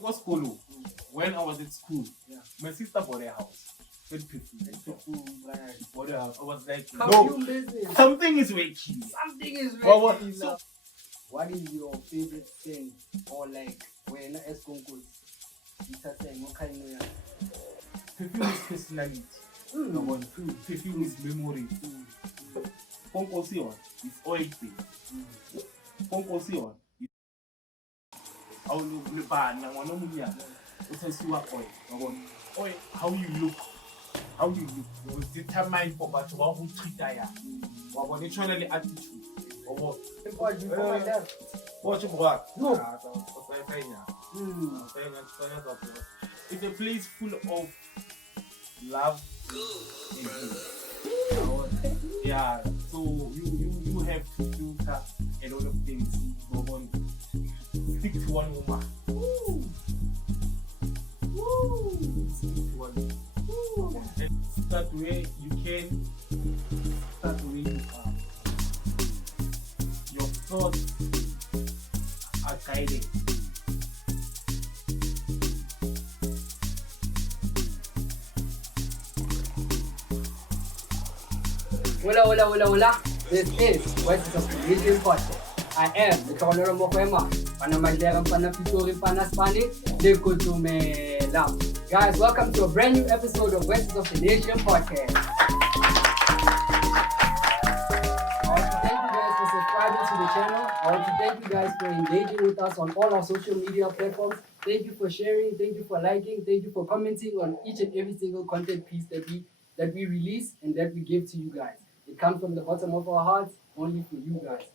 was school. When I was at school, my sister bought a house. Bought a house. I was like, no, something is waking. Something is waking. So, what is your favorite thing, or like when as Konkos, it's a thing? What kind of perfume is personality. Perfume is memory. Konkos is oil based. Konkos is how you look. Oil, how you look. How you look was determined for but one who treat that. What naturally attitude. Watch him work. No. It's a place full of love and peace. Yeah, so you have to filter a lot of things. Stick to one woman. Stick to one woman. Start where you can, start where you are. Your thoughts are guided. Hola. This is Voices of the Nation podcast. I am the Colonel Mokwema. Panamadera Panapitori Panaspani. De Kutumela. Guys, welcome to a brand new episode of Voices of the Nation podcast. I want to thank you guys for subscribing to the channel. I want to thank you guys for engaging with us on all our social media platforms. Thank you for sharing. Thank you for liking. Thank you for commenting on each and every single content piece that we release and that we give to you guys. It comes from the bottom of our hearts, only for you guys.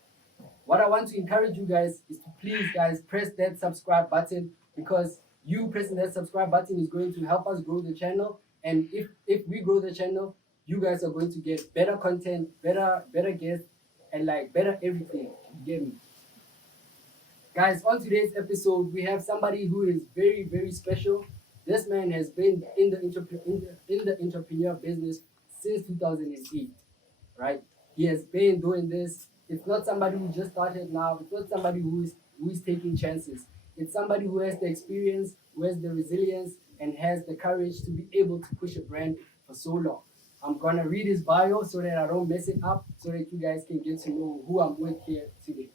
What I want to encourage you guys is to please, guys, press that subscribe button, because you pressing that subscribe button is going to help us grow the channel. And if we grow the channel, you guys are going to get better content, better guests, and like better everything. You get me? Guys, on today's episode, we have somebody who is very, very special. This man has been in the entrepreneurial business since 2008, right? He has been doing this. It's not somebody who just started now. It's not somebody who is taking chances. It's somebody who has the experience, who has the resilience, and has the courage to be able to push a brand for so long. I'm gonna read his bio so that I don't mess it up, so that you guys can get to know who I'm with here today.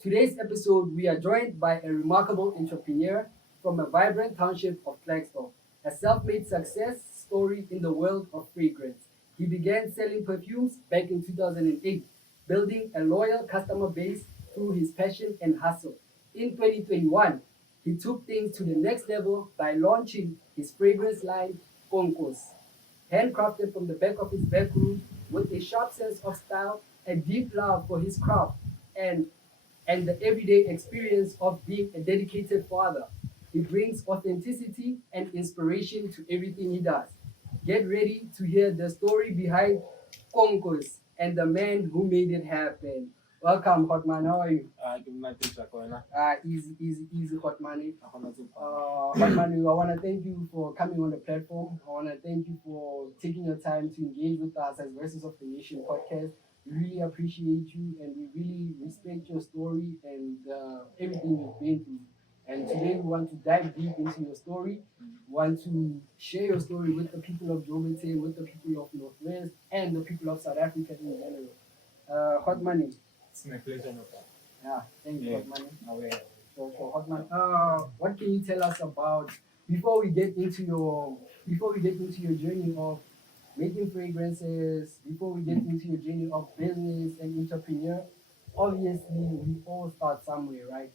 Today's episode, we are joined by a remarkable entrepreneur from a vibrant township of Klerksdorp, a self-made success story in the world of fragrance. He began selling perfumes back in 2008, building a loyal customer base through his passion and hustle. In 2021, he took things to the next level by launching his fragrance line, Konkos, handcrafted from the back of his bedroom with a sharp sense of style, a deep love for his craft, and the everyday experience of being a dedicated father. He brings authenticity and inspiration to everything he does. Get ready to hear the story behind Konkos and the man who made it happen. Welcome, Hotman. How are you? Easy, Hotman. Hotman, I want to thank you for coming on the platform. I want to thank you for taking your time to engage with us as Voices of the Nation podcast. We really appreciate you, and we really respect your story and everything you've been through. And today we want to dive deep into your story. We want to share your story with the people of Joburg, with the people of Northwest, and the people of South Africa in general. Hot Money. It's my pleasure. Yeah, thank you, Hot Money. So for Hot Money, what can you tell us about before we get into your journey of making fragrances, before we get into your journey of business and entrepreneur? Obviously, we all start somewhere, right?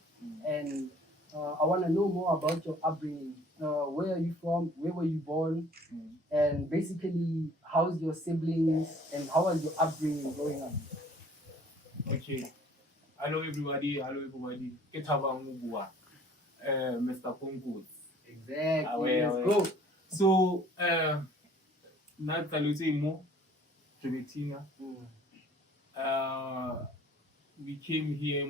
And I want to know more about your upbringing. Where are you from? Where were you born? And basically, how's your siblings and how is your upbringing going on? Okay. Hello everybody. Mr. Konkos. Exactly. Let's go. So, we came here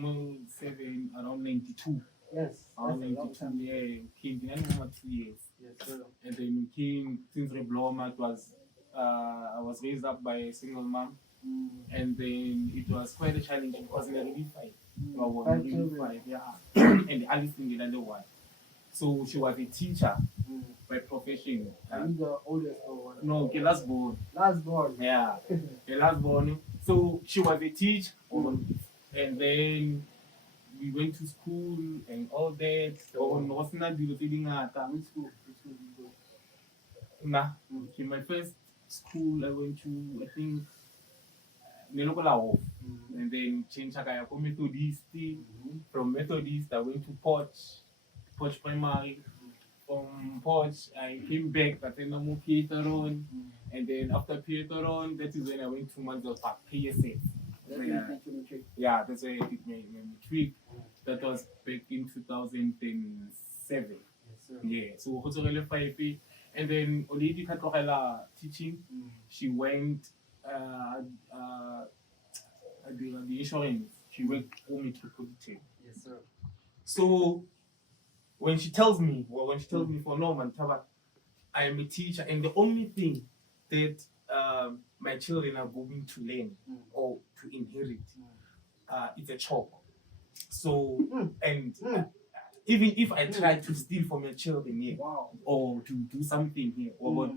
around 92. Yes. Around 92, yeah. Came here 2 years. Yes, sir. And then we came since Rebloma. I was raised up by a single mom. And then it was quite a challenge because we were really five. Yeah. And Alice in the one. So she was a teacher by profession. Are you the oldest or what? No, okay, last born. Last born. Yeah, the last born. So she was a teacher, and then we went to school and all that. So was not the feeling at Which school? Which school did you go? nah. In my first school, I went to, I think, Nelokolawo, and then changed Chakaya for Methodist. From Methodist, I went to Poch Primary. From Poch, I came back, I attended more Pietaron, and then after Pietaron, that is when I went to Manzel Park, PSS. Yeah, that's where I did my matric. That was back in 2007. Yes, sir. Yeah, so also really 5 years. And then Olivia Katorella teaching, she went the insurance. She worked for Metropolitan. Yes, sir. So when she tells me for Norman Taba, I am a teacher, and the only thing that my children are going to learn or to inherit, it's a chalk. So and even if I try to steal from your children here, or to do something here, or what,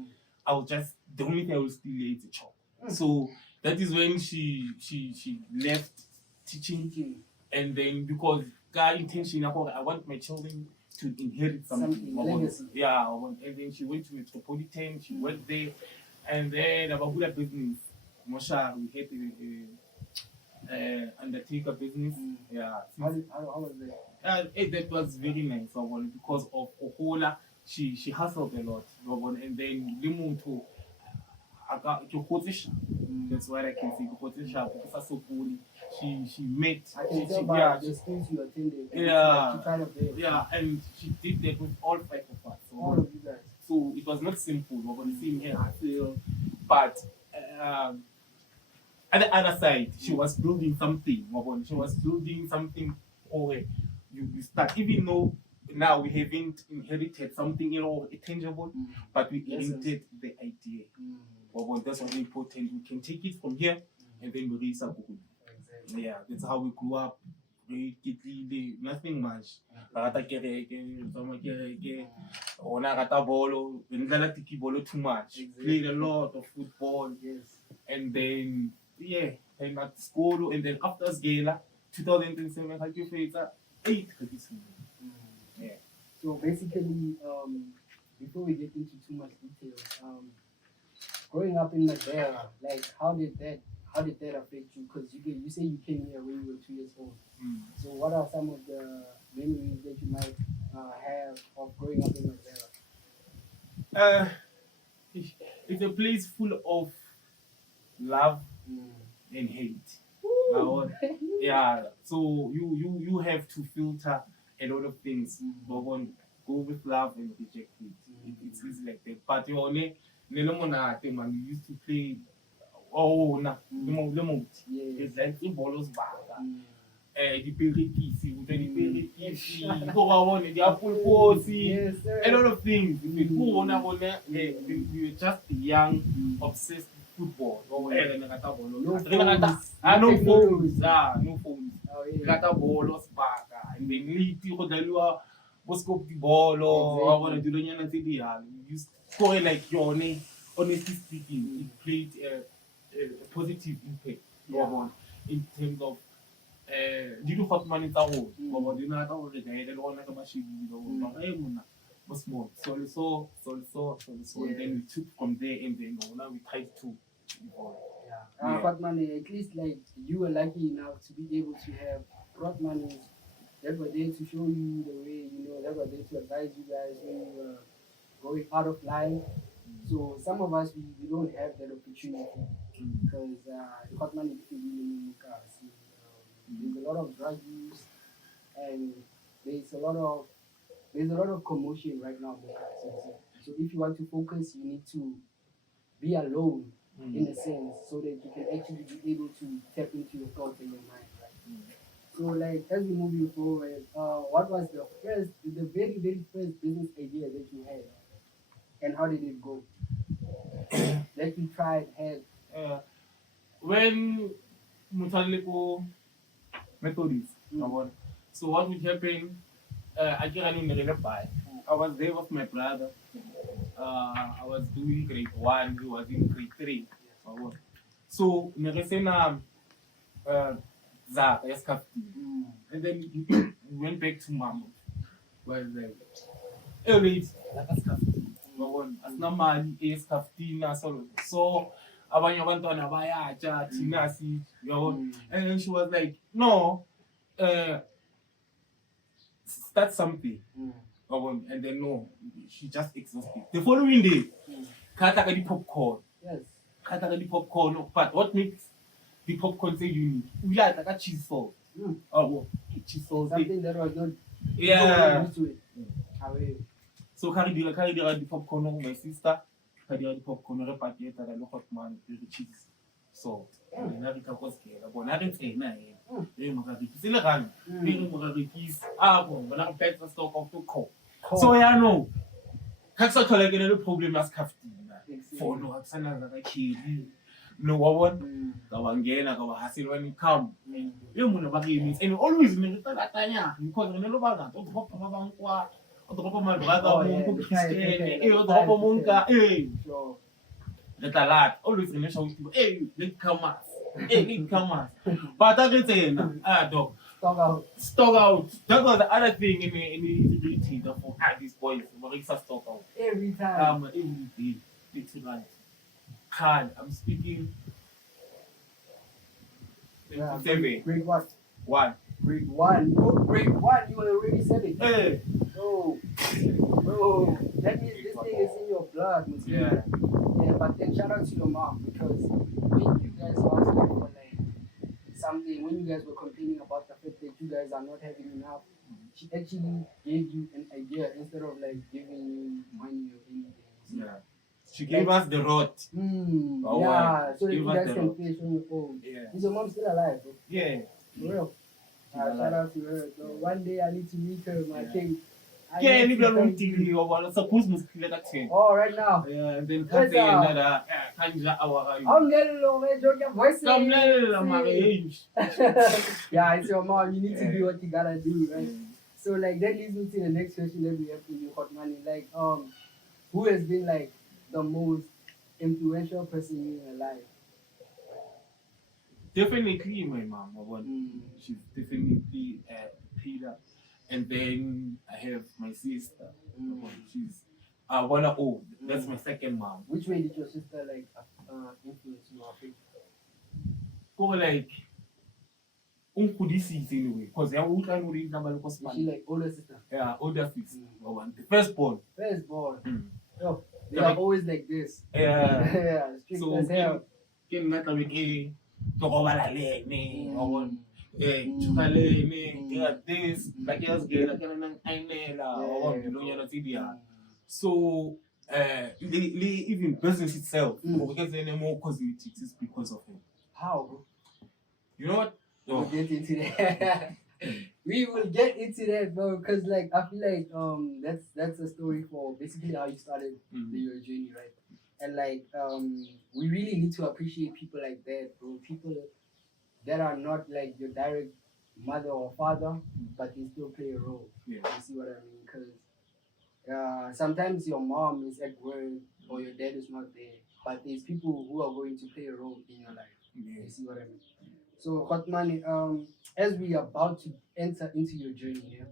I'll just, the only thing I will steal here is a chalk. So that is when she left teaching, and then because God intention, I want my children to inherit something. Legacy. Yeah, and then she went to Metropolitan, she worked there, and then about good business. Mosha, we had undertaker business. Yeah. How was that? That was very nice, because of Ohola. She hustled a lot, and then Limuntu, I got to position. That's what I can say. Position because so cool. She met. I can tell by the schools you attended. Yeah. She kind of did. Yeah, and she did that with all 5 of us. So, all of you guys. So it was not simple. We're going to see here, I feel, but at the other side, she was building something. She was building something. You start, even though now we haven't inherited something tangible, but we inherited the idea. That's what's important. We can take it from here and then we raise up. Yeah, that's how we grew up. Nothing much. Too much. Played a lot of football. Yes. And then and at school, and then after Scala, 2007, how do you face that? 8. Yeah. So basically, before we get into too much detail, growing up in Madeira, like how did that affect you? Because you say you came here when you were 2 years old. So what are some of the memories that you might have of growing up in Madeira? It's a place full of love and hate. Yeah, so you have to filter a lot of things. Go with love and reject it. It's easy like that. But you only we used to play it's like in bolos back. The perekisi, the apple posi, a lot of things. We were just young, obsessed with football. No phones. No phones. Gata bolos back. And then Liti Bosco the ball or I want to do you score like your name. Honestly speaking, it played a positive impact in terms of you do hot money that whole you know how the guy that one like a machine was more so and then we took from there and then now we tried to hot money, at least like you were lucky enough to be able to have hot money that were there to show you the way, that were there to advise you guys when you were going out of line. So some of us we don't have that opportunity because the hot money there's a lot of drug use and there's a lot of commotion right now. So if you want to focus, you need to be alone in a sense so that you can actually be able to tap into your thoughts and your mind. Right? So like as we move forward, what was the very, very first business idea that you had? And how did it go? That you tried, had? When Mutalipo Methodist, so what would happen, I can't buy. I was there with my brother. I was doing grade 1, he was in grade 3. So, Neresena Zara, and then we went back to Mama. Well, like, early, like a scafti. As normal, a scaftina, so, abanye abantwana bayatsha thina si yabo, and then she was like, no, start something. And then no, she just exhausted. The following day, Kata got the popcorn. Yes. Kata got the popcorn. But what makes the popcorn say unique? We like a cheese sauce. Cheese sauce. Something that was not used to it. So carry the popcorn of my sister. Carry the popcorn of the party that I look at man with the cheese. So Narika was here. But I didn't say nine. Silakan. But I'm better stock of the coke. So yeah, no. That's not like any problem as Kaftina. For no Haxana that I kill. No one. Kawangena, Kawahasil when you come. You means and always mean that because when you look at the top of Mabankwa, or the top of my brother, the top of Munka, that a lot. Always in the show, hey, let come us. Hey, let come us. But I can say, dog. Stock out. That was the other thing in the visibility that for at this point. But it's a stock out. Every time. Every day. It's right. Hard. I'm speaking. Yeah, 7. Grade what? 1. Grade 1. No, grade 1. You were already 7. Hey. No. Bro. That means this thing is in your blood. Yeah. Yeah, but then shout out to your mom because when you guys asked her for like something, when you guys were complaining about the fact that you guys are not having enough, she actually gave you an idea instead of like giving you money or anything. Yeah. She gave us the rod. Yeah, so that you guys can fish on your own. Yeah. Is your mom still alive, bro? Yeah. For real? Shout out to her. So one day I need to meet her, my king. Yeah, maybe I'm going to suppose must clear that thing. Oh, right now. Yeah, and then can't say another hour. I'm getting low, man. Don't get voice. Yeah, it's your mom. You need to do what you gotta do, right? So, like, that leads me to the next question that we have for you, Hot Money. Like, who has been like the most influential person in your life? Definitely my mom. She's definitely a pillar. And then I have my sister. She's that's my second mom. Which way did your sister like influence you? Go like anyway, because they are all trying to read number. Is she like older sister? Yeah, older sister. The firstborn. Oh, they are always like this. Yeah. Yeah, strict so as hell. Can matter with a this like else get so even business itself because there are more cosmetics is because of him. How, bro? You know what? We'll get into that. We will get into that, bro, because like I feel like that's a story for basically how you started your journey, right? And like we really need to appreciate people like that, bro. People that are not like your direct mother or father, but they still play a role. Yeah. You see what I mean? Because sometimes your mom is at work or your dad is not there, but there's people who are going to play a role in your life. Yeah. You see what I mean? So, Hot Money, as we are about to enter into your journey here,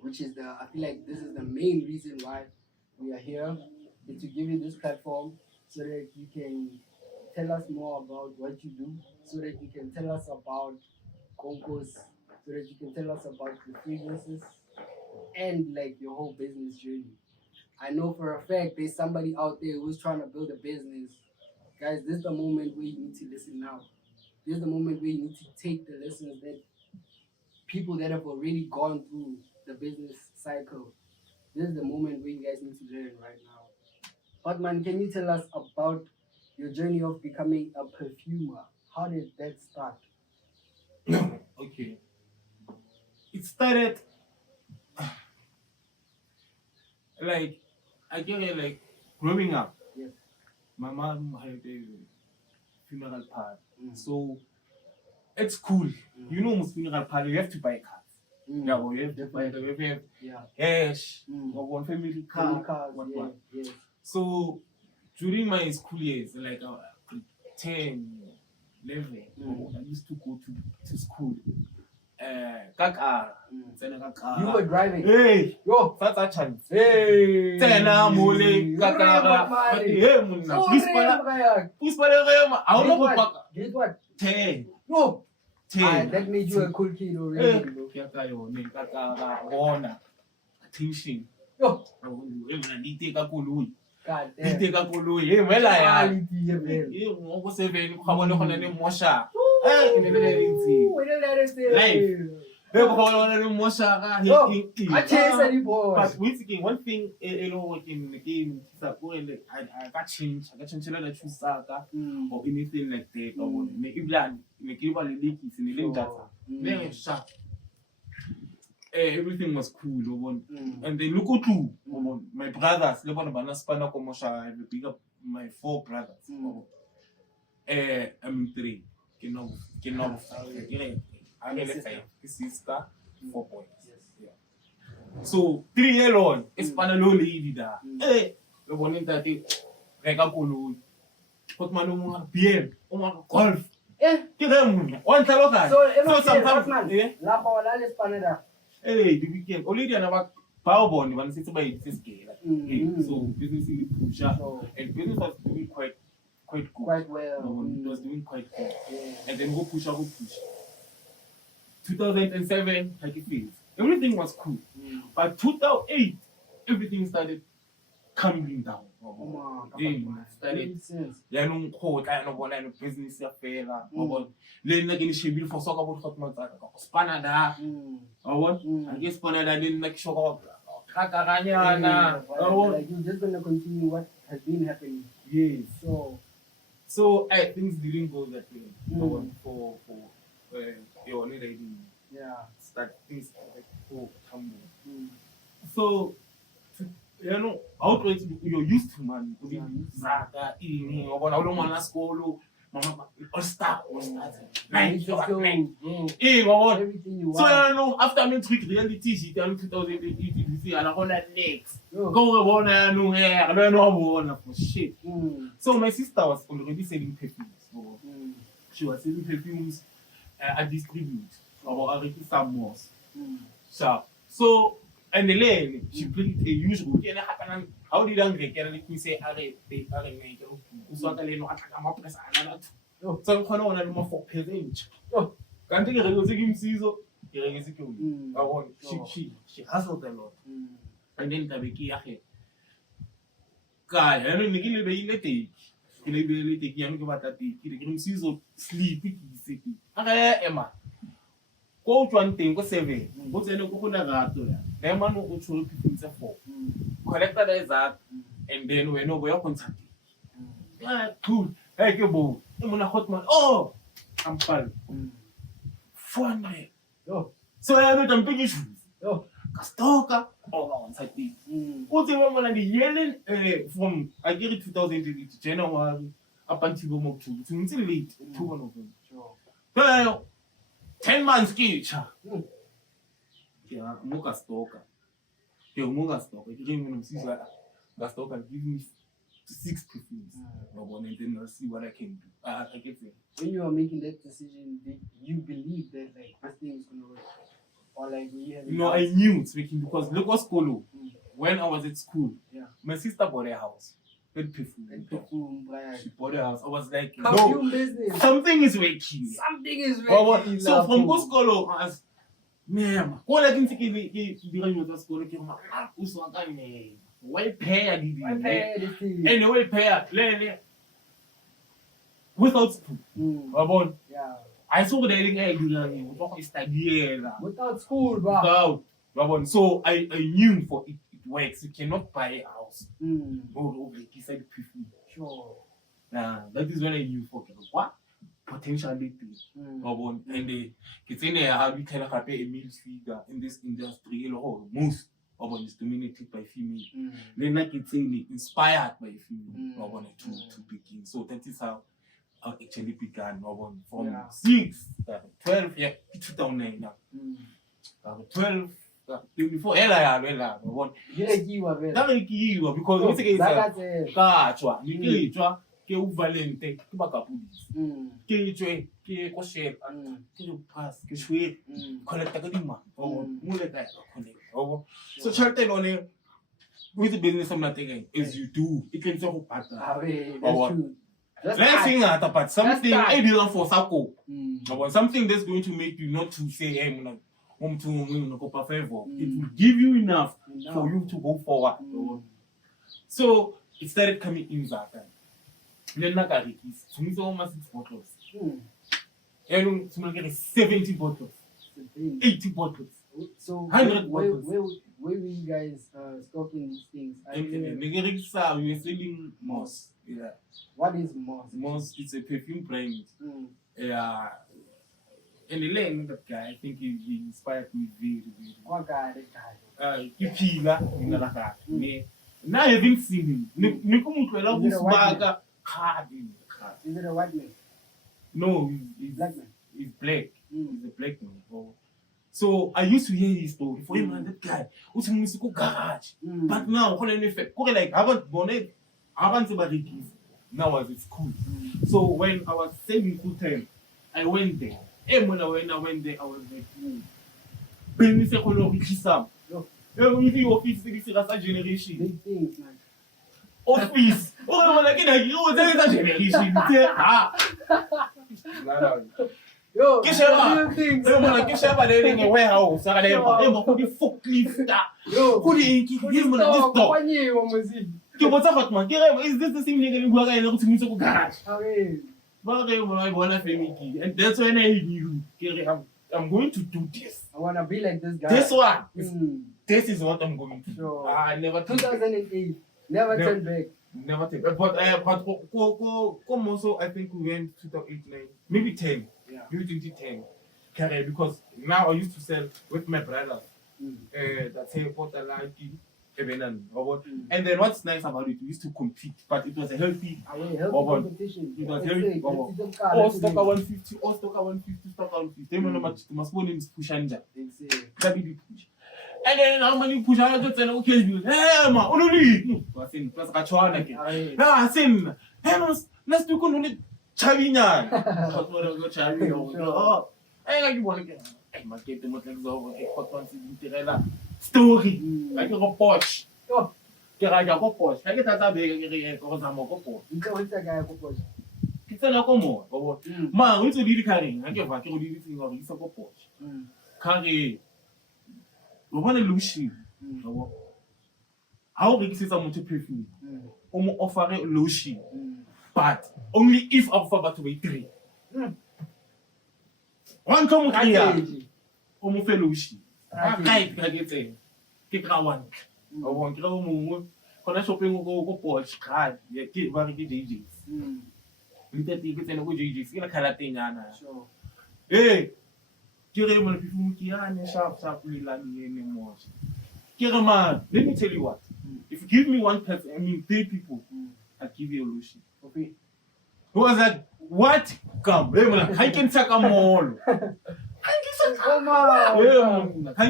which is I feel like this is the main reason why we are here, is to give you this platform so that you can tell us more about what you do, so that you can tell us about Konkos, so that you can tell us about the fragrances and like your whole business journey. I know for a fact there's somebody out there who's trying to build a business. Guys, this is the moment where you need to listen now. This is the moment where you need to take the lessons that people that have already gone through the business cycle. This is the moment where you guys need to learn right now. Hotman, can you tell us about your journey of becoming a perfumer? How did that start? Okay. It started like again like growing up. Yes. My mom had a funeral party. So at school, you know, most funeral party you have to buy cards. Yeah, well, you have to buy the cash, or one family car, what. Yes. So during my school years, like 10, 11, I used to go to school. You were driving. Hey, Yo. that's a chance. Hey. Tena mole kakara. Hey, munna. Please pala. I don't know Guess what? 10. Yo. 10. That made you a cool kid already. Attention. Yo. Niteka koloi. God damn. Niteka koloi. Hey, mela ya. Quality, man. Hey, mo 7 khona khona le mosha. Hey, ne bele ritsi. Life. Hey, khona le mosha ka. I chase any boy. But one thing in the game I got change. I got change la chusaka or anything like that. Or me iblan me kiba le leki in the data. Me sharp. Everything was cool. And they look at my brothers. They want to banana commercial. I pick up my 4 brothers. I'm 3. Cannot. I'm 5. Sister, 4 boys. Yeah. So 3 years on, it's panalo lady da. The one in that rega koloi. But man, BM, golf. One taloka. So sometimes, La Paola is Panada. the weekend. Already another power bond. One sits by this scale. So business in the push and business was doing quite good. Quite well. It was doing quite good. And then go push. 2007, like it feels. Everything was cool. But 2008, everything started coming down. Started. Yeah, no code, I know what business affair. Then again, she built for soccer about hot months. Spanada. I guess Spanada didn't like show up. Like you're just gonna continue what has been happening. Yes. So things didn't go that way. For you only start things like tumble. So outright you're used to man. Zaka, eating, or I don't want to school. Mama, all start. everything you So want. after I'm trick reality, she tell me 2008, you see, I don't that next. Go on, I don't know for shit. So my sister was already selling perfumes. So she was selling perfumes. I distribute or I repeat some more. So and the lane she played a huge role. How did I get me say are make so that no attack my press another. So I'm gonna no for parent. Can't take a real season. She hustled a lot. And then Tabiki Yahe. Guy, I don't make it in the take. Ele take young about that. He season sleep. Emma. Go to one thing, go 7. What's the local gato? Then man will show people 4. Collected as that, and then we know where contact. Cool. Hey, go. I'm on a hot man. Oh, I'm fine. 400. So I have some big issues. Kastoka, on site. What's the one and the yelling from I get it 2008 to January up until October. Until late October, November. 10 months each. Yeah, Mocha Stalker. Yeah, Mocha Stalker. He came in and sees that Gastoka give me 6 perfumes. And then I'll see what I can do. I get it. When you are making that decision, did you believe that like this thing is gonna work? Or like you have I knew it's making because look what's Kolo. When I was at school, my sister bought a house. Perfume. She bought a house. I was like, no, business. something is waking. So from Koskolo, I was, man, all I can think is the school. Why pay? Anyway, pay. Without school. I saw the without school, bro. So I knew for it works. You cannot buy a house. Sure. That is when I knew for what potentiality. And it's in there how we can pay a male figure in this industry. Most is dominated by female. Then like it's inspired by female. To begin. So that is how I actually began from 6, 12, 2009. 12 24 ela yabona Ngirekiwa vele. ndarekiwa because ukuthi ke Zakatse. katshwa ngitshwa ke uvalente ke bakapulisi ke tshwe ke kosheka ke pass ke shwe collect ka dima mule ka collect so charter on with the business I'm not taking as you do it can so partner That's true. let's sing at but something I didn't for sako something that's going to make you not to say hey mna umtu ngokupa favor it will give you enough for you to go forward so it started coming in that time then nakarikis sumiso almost 6 bottles and sumake 70 bottles 80 bottles So 100 bottles where were you guys stocking these things? Nigerikisa we were selling moss What is moss? Moss it's a perfume brand and the lane that guy I think he inspired me very What guy? Kipila ngalaka now I haven't seen him nikumutwela kusibaka khadi Is it a white man? no he's Black man. he's black he's a black man so I used to hear his story for him and that guy uthi ngisi ku garage but now khona ne effect kore like haven't bone abantu barikis now I was at school so when I was saving full time I went there when I went there I was like ben se khona ukhisama if you office this is a generation Big things, man. office like that generation Yo, Kishaba. big things. Kishaba in a warehouse forklift Yo, is this the same nigga who are going to meet a garage? Okay. And that's when I knew I'm going to do this. I wanna be like this guy. This one. This is what I'm going to do. Sure. I never 2008. Never turn back. Never take but also I think we went 2008, maybe 10. Yeah. Maybe 2010. Because now I used to sell with my brother. That's a portal and then what's nice about it, we used to compete, but it was a healthy competition. It was healthy. Oh, stock 150, oh, stock 150, stock 150. No much to must go in push and push. And then how many push out to tell okay, hey ma, only was in plus Kachwana again. Ah, sin. Hey, let's do only Chavinya. Oh, I like you want to get. I must get the motley over a hot one story. Like a Porsche. Oh, get a Porsche. I get that big or some more Porsche. You know what's that guy Porsche? It's a locomo. Man, we to be carrying. I get back to the thing of his Porsche. Carry. We want to lose you. How big is someone to perfume? Offer a lotion. But only if I offer to be 3. One come here. Felushi. Get one. I want to go. When I shopping go Porsche card, you get very good JJs. Little tickets and go JJs in a Calatina. Sure. Hey, Kirema people Kiana sharp anymore. Kirama, let me tell you what. If you give me one person, I mean 3 people, I'll give you a lotion. Okay. Who was like, what? Come, I can take a mall. I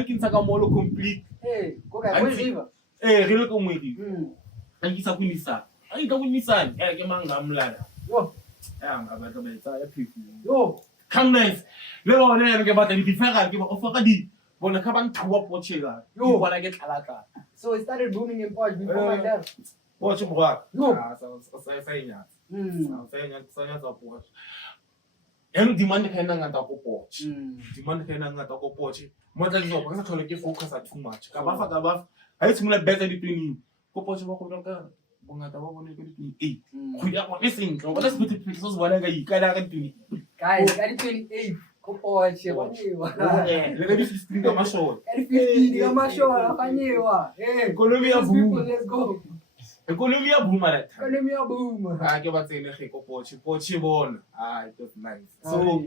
can take a mall complete. Hey, go back. Where's Eva? Eh, really come with you. And he's a Winisa. I don't win his son. I get Mangam ladder. Yo, I'm about to be people. yo. Come nice. Little on there, about the different, give a foggy. When I come and to up what you Yo. want to get Alaka. So it started booming in Porsche before my dad. Watch him work. Yo. So I'm saying that. I'm saying that, so that's a Porsche. And demand can not go Porsche. Demand can not go Porsche. More than so, because I can't focus at too much. Kabaf. I used to like better between Porsche walk on the car. Bongata walk on 28. We are missing. Let's put it because what I got Guys, got 28. Go Porsche. Let me just think of my show. Got 50. Got my show. Afanyewa. Hey, Colombia people, let's go. Colombia boom at that time. Colombia boom. I give a saying Porsche born. It was nice. So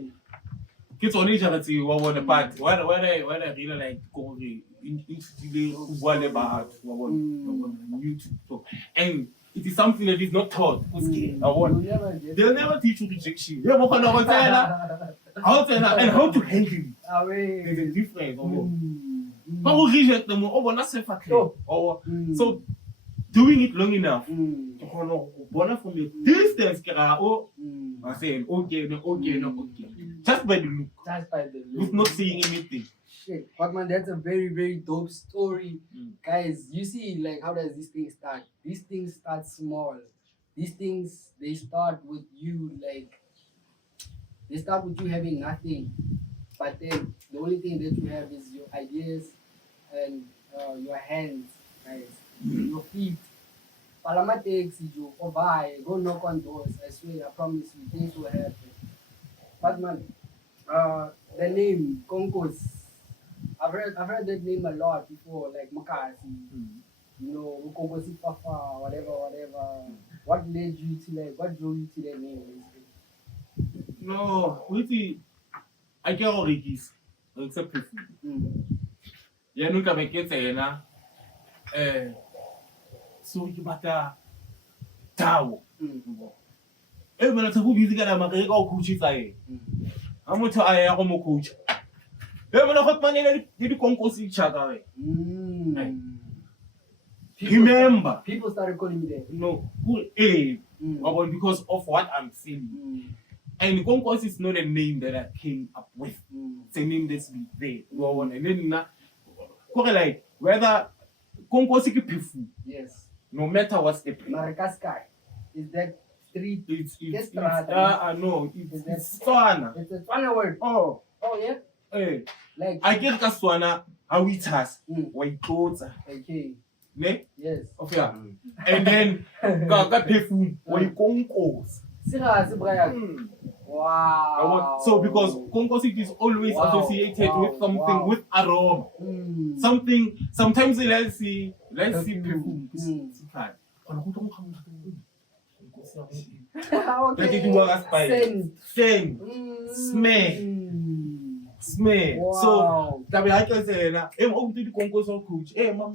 kids on each other to what the part. When I really like going into the one about YouTube. So, and it is something that is not taught. They'll never teach you rejection. how to and how to handle it. Away. There's a difference. Mm. But we reject them over not safe at all. So doing it long enough. Born from the distance, I say okay. Just by the look. Just by the look. With not saying anything. Shit, but man, that's a very, very dope story. Guys, you see, like, how does this thing start? These things start small. These things, they start with you, like, they start with you having nothing. But then, the only thing that you have is your ideas and your hands, guys, your feet. Palama takes you, go knock on doors. I swear, I promise you, things will happen. But man, the name, Konkos, I've heard that name a lot before, like Makasi, you know, Konkos Papa, whatever. What led you to what drew you to that name? Basically? No, wait, I get all the keys, except perfume. Yeah, look at my kids, so you better towel. Everyone has a good music and I'm a great old coach. I'm going to hire a coach. Everyone hot money, you Konkos each other. Remember, people started calling me that. No, because of what I'm saying. And Konkos is not a name that I came up with. It's a name that's been there. And then, like, whether Konkos is perfume. Yes. No matter what's the place. Maracascar. Is that street? It's no. It's Tswana. It's a Tswana word. Oh, yeah? Hey. Like, I get Tswana, how it has. White clothes. Okay. Ne? Yes. Okay. And then, got perfume. White Konkos. Wow. So because Konkos it is always associated with something with aroma. Something, sometimes let's see perfume. Scent. Smell. Wow. So I can say na the Konkos or coach. Mama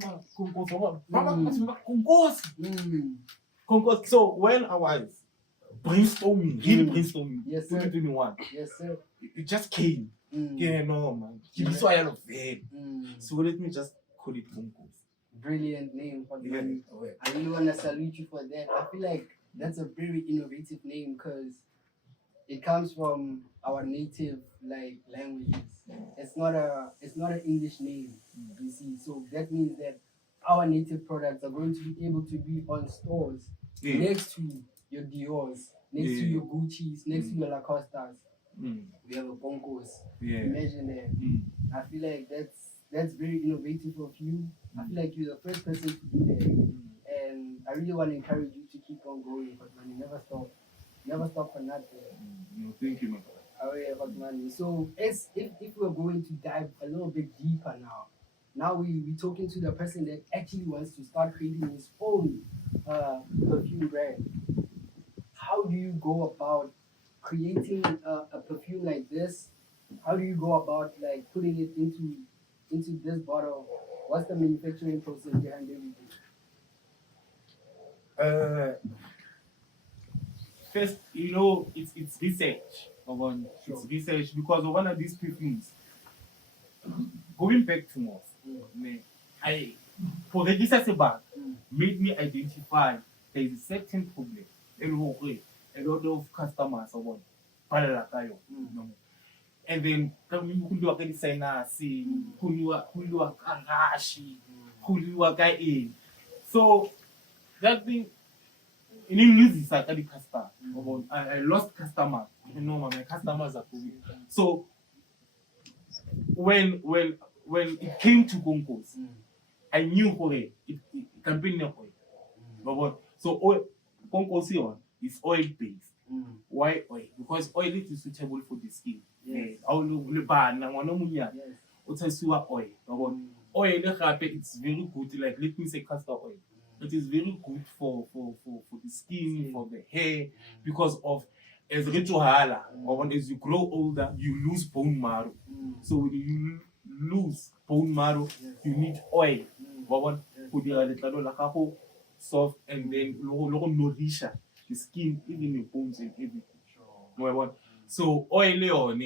Konkos. So when I was brainstorming, yes, sir. 2021. Yes, sir. It just came. Yeah, no, man. So I love it. So let me just call it Konkos. Brilliant name for the name. I really want to salute you for that. I feel like that's a very innovative name because it comes from our native languages. It's not an English name, you see. So that means that our native products are going to be able to be on stores next to your Dior's, next to your Gucci's, next to your Lacoste's. We have a Konkos. Imagine that. I feel like that's very innovative of you. I feel like you're the first person to do that. And I really want to encourage you to keep on going, because man, you never stop. Never stop for nothing. No, thank you, my brother. So if we're going to dive a little bit deeper now we're talking to the person that actually wants to start creating his own perfume brand. How do you go about creating a perfume like this? How do you go about putting it into this bottle? What's the manufacturing process behind everything? First, it's research. It's research because of one of these perfumes. Going back to most, for register bag, made me identify there is a certain problem. A lot of customers are one. And then kuliwa ka di-sinus, kuliwa ka rashi, kuliwa ka eng. So that thing in English like the customer. I lost customers. My customers are going. So when it came to Konkos, I knew it campaign. So Konkos is oil based. Why oil? Because oil is suitable for the skin. Yes. Oil. It's very good. Like let me say castor oil. It is very good for the skin, for the hair, because of as you grow older, you lose bone marrow. So when you lose bone marrow, you need oil. Soft and then nourish the skin, even the bones and everything. So oil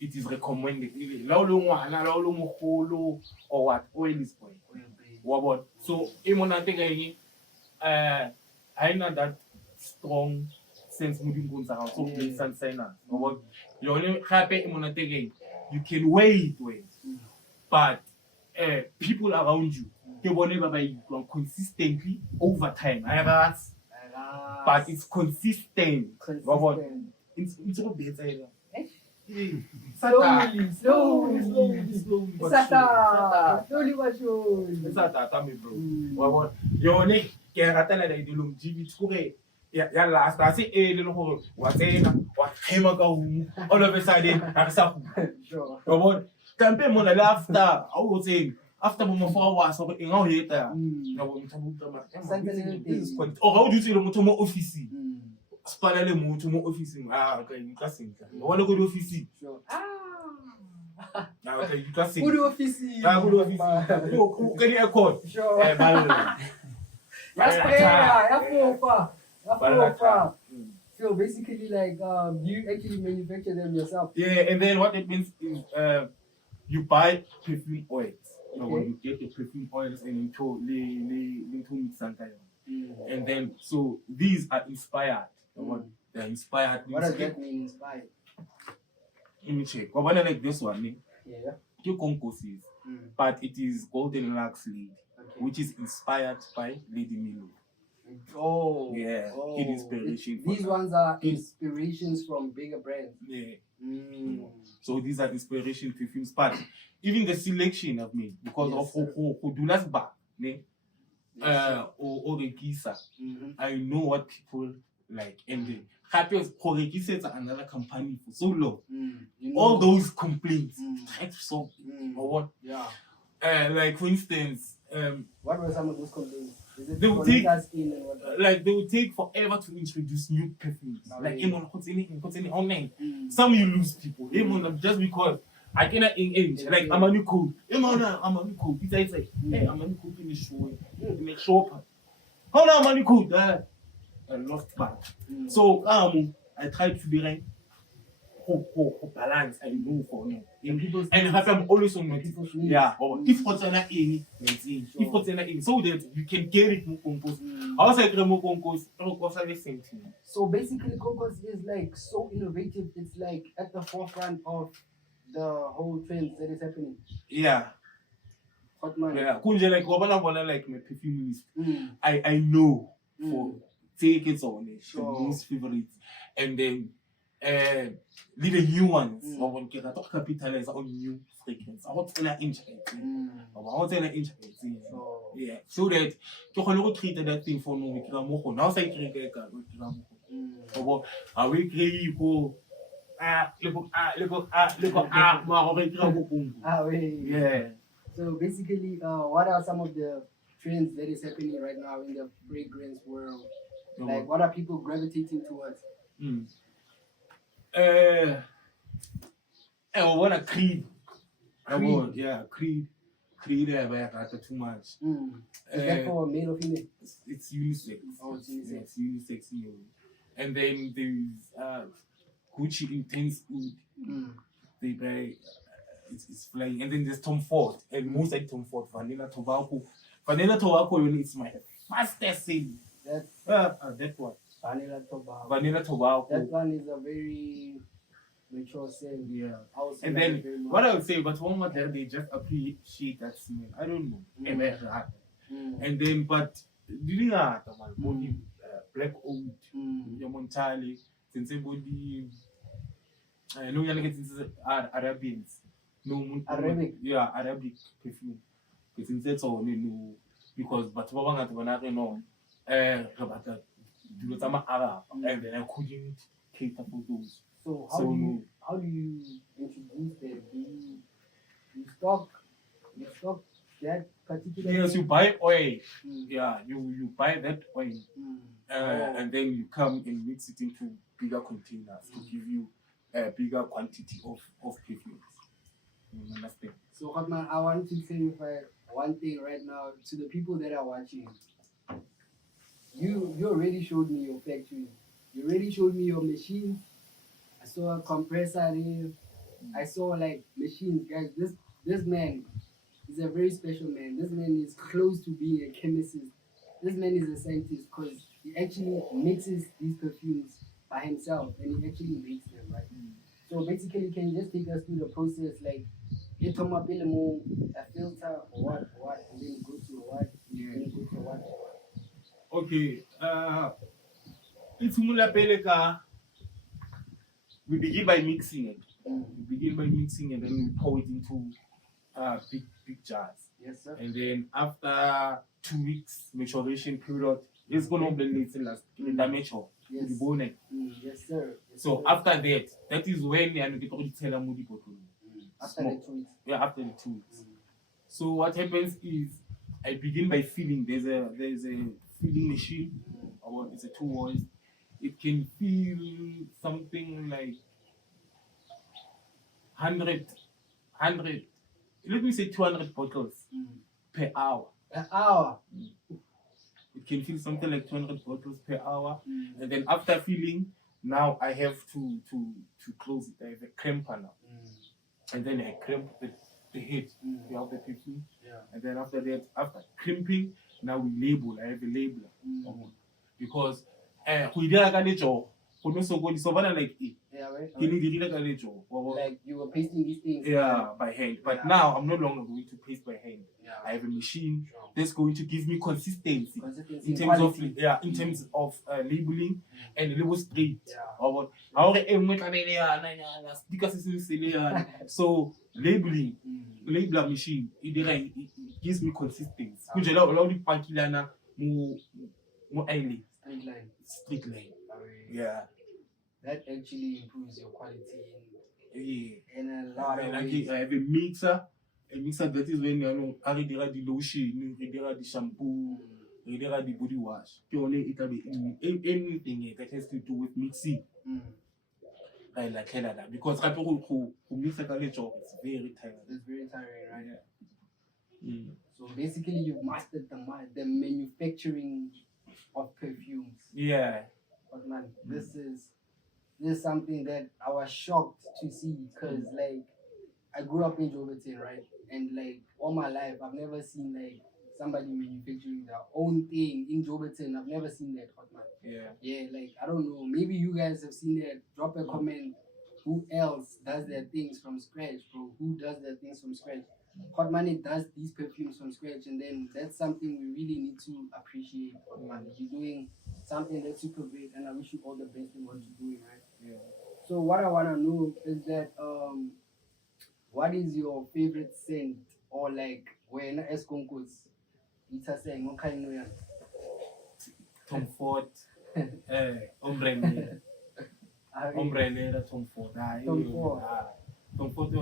it is recommended. La o le ngwana, la o le mogolo, or what? Oil is oil. So, I know that strong sense moving guns around. So, you can wear it well, but people around you, they will never buy it consistently over time. But it's consistent. It's all better. Slowly. Slowly but surely. It's a me, bro. You only can attend a longevity. Yeah, last I say a little hole. What came ago? All of a sudden, I'm Sure. Campaign mon after I was saying after mo 4 hours so in all later. How do you say the motor office? Spalale mo to mo office. Okay, you can sing. Wala go office. Sure. Okay, you can sing. Good office. Good office. You can hear code. Sure. So basically, like, you actually manufacture them yourself. Yeah, and then what it means is you buy perfume oils. Okay. You get the perfume oils and into mix and then so these are inspired. They're inspired. What does that mean, inspired? Let me check. Well, like this one, Yeah. Konkos is, but it is golden lux lady, Okay. which is inspired by Lady Milo. Oh. Yeah, Oh. in inspiration. These ones are inspirations from bigger brands. Yeah. So these are inspiration perfumes, but even the selection I've made because Yes, of who do last bar, or the Gisa, I know what people like, and the Happy is another company for so long. You know, All those complaints, try to solve or what? Yeah. Like for instance, What were some of those complaints? Is it They will take- skin and what? like they will take forever to introduce new perfumes. Oh, Like really? what's in online. Some you lose people. Just because I cannot engage. Yeah, Like yeah. I'm a new code. I'm a new code. It's like, hey, I'm a new code in the show. In the shop. How now I'm a new code? I lost back. So I tried to be like balance and move for me. And I'm always on my People's needs. yeah. If what's not in, if what's not in, so that you can get it more Konkos. I was like more Konkos. Also the same thing. So basically, Konkos is like so innovative. It's like at the forefront of the whole trend that is happening. Yeah. Hot man. Yeah. Kunje like wabana like my perfume is. Mm. I know for take it on it. Sure. The most favorites, and then leave the new ones. I want to capitalize on new fragrance. I want to tell internet. I want to tell internet. So, Yeah. So that you can treat that thing for no we now say I will create wait. yeah. So basically, what are some of the trends that is happening right now in the fragrance world? Like, what are people gravitating towards? I want to Creed. Creed. Yeah, Creed. Creed, I too much. Is that for male or female? It's unisex. Oh, it's unisex. Yeah, it's unisex. And then there's Gucci Intense Oud. They buy, it's flying. And then there's Tom Ford. And most like Tom Ford, Vanilla Tobacco. Vanilla Tobacco is my fastest selling. That one. Vanilla Tobacco. Vanilla Tobacco. That one is a very mature scent. Yeah. I would say And that then very much. what I would say, but one more there, they just appreciate that smell. I don't know. And then, but really hard, man. Black oud, Yamontali, since body. I know you're getting Arabians. No, Arabic. Yeah, Arabic perfume. Because that's all you know. Because but what I'm going to know, Arab, and then I couldn't cater for those. So how do you introduce them? Do you stock that particular? Yes, you thing? buy oil. Yeah, you buy that oil, and then you come and mix it into bigger containers to give you a bigger quantity of perfumes. You understand? So Hotman, I want to clarify one thing right now to the people that are watching. You already showed me your factory. You already showed me your machine. I saw a compressor there. I saw like machines, guys. This man is a very special man. This man is close to being a chemist. This man is a scientist because he actually mixes these perfumes by himself and he actually makes them, right? So basically, can you just take us through the process, like you come up in a filter or what, and then you go to what, Yeah. then you go to what. Okay. It's mulapeleka. We begin by mixing it. We begin by mixing and then we pour it into big jars. Yes, sir. And then after 2 weeks maturation period, it's gonna be last mature. Yes. The bone. Yes, sir. Yes, So sir. after that is when you get to tell them After the 2 weeks. Yeah, after the 2 weeks. So what happens is I begin by feeling. There's a feeling machine, or it's a 2 voice. It can feel something like 100, let me say 200 bottles per hour. An hour. It can feel something like 200 bottles per hour. And then after filling, now I have to close it. I have a crimper now. And then I crimp the head. We have the perfume. Yeah. And then after that, after crimping, now we label. I have a labeler. Because we did like Yeah, right. like you were pasting these things. yeah, by hand. But Yeah. now I'm no longer going to paste by hand. Yeah. I have a machine Sure. that's going to give me consistency Consistency, in terms quality. in terms of labeling and label straight. Yeah. So labeling, labeler machine, it gives me consistency. Kunjela allow the pakilana mo island. Straight line. Straight line. Alright. Yeah. That actually improves your quality Yeah. in a lot of Like ways. I have a mixer that is when I redirect the lotion, redirect the shampoo, redirect the body wash. Purely it can be anything that has to do with mixing. I like that because I who mix a job is very tiring. It's very tiring, right? Yeah. So basically, you've mastered the manufacturing of perfumes. Yeah. But man, this is something that I was shocked to see because like I grew up in Joburg, right? And like all my life, I've never seen like somebody manufacturing their own thing in Joburg. I've never seen that, hot man. Yeah. Yeah, like I don't know. Maybe you guys have seen that. Drop a comment. Who else does their things from scratch, bro? Who does their things from scratch? Hot Money does these perfumes from scratch, and then that's something we really need to appreciate. Hot Money, you're doing something that's super great, and I wish you all the best in what you're doing, right? Yeah. So what I wanna know is that what is your favorite scent, or like when as Konkos, it's a saying, what kind of know? Tom Ford, Ombrella, Tom Ford. Tom Ford. Tom Ford.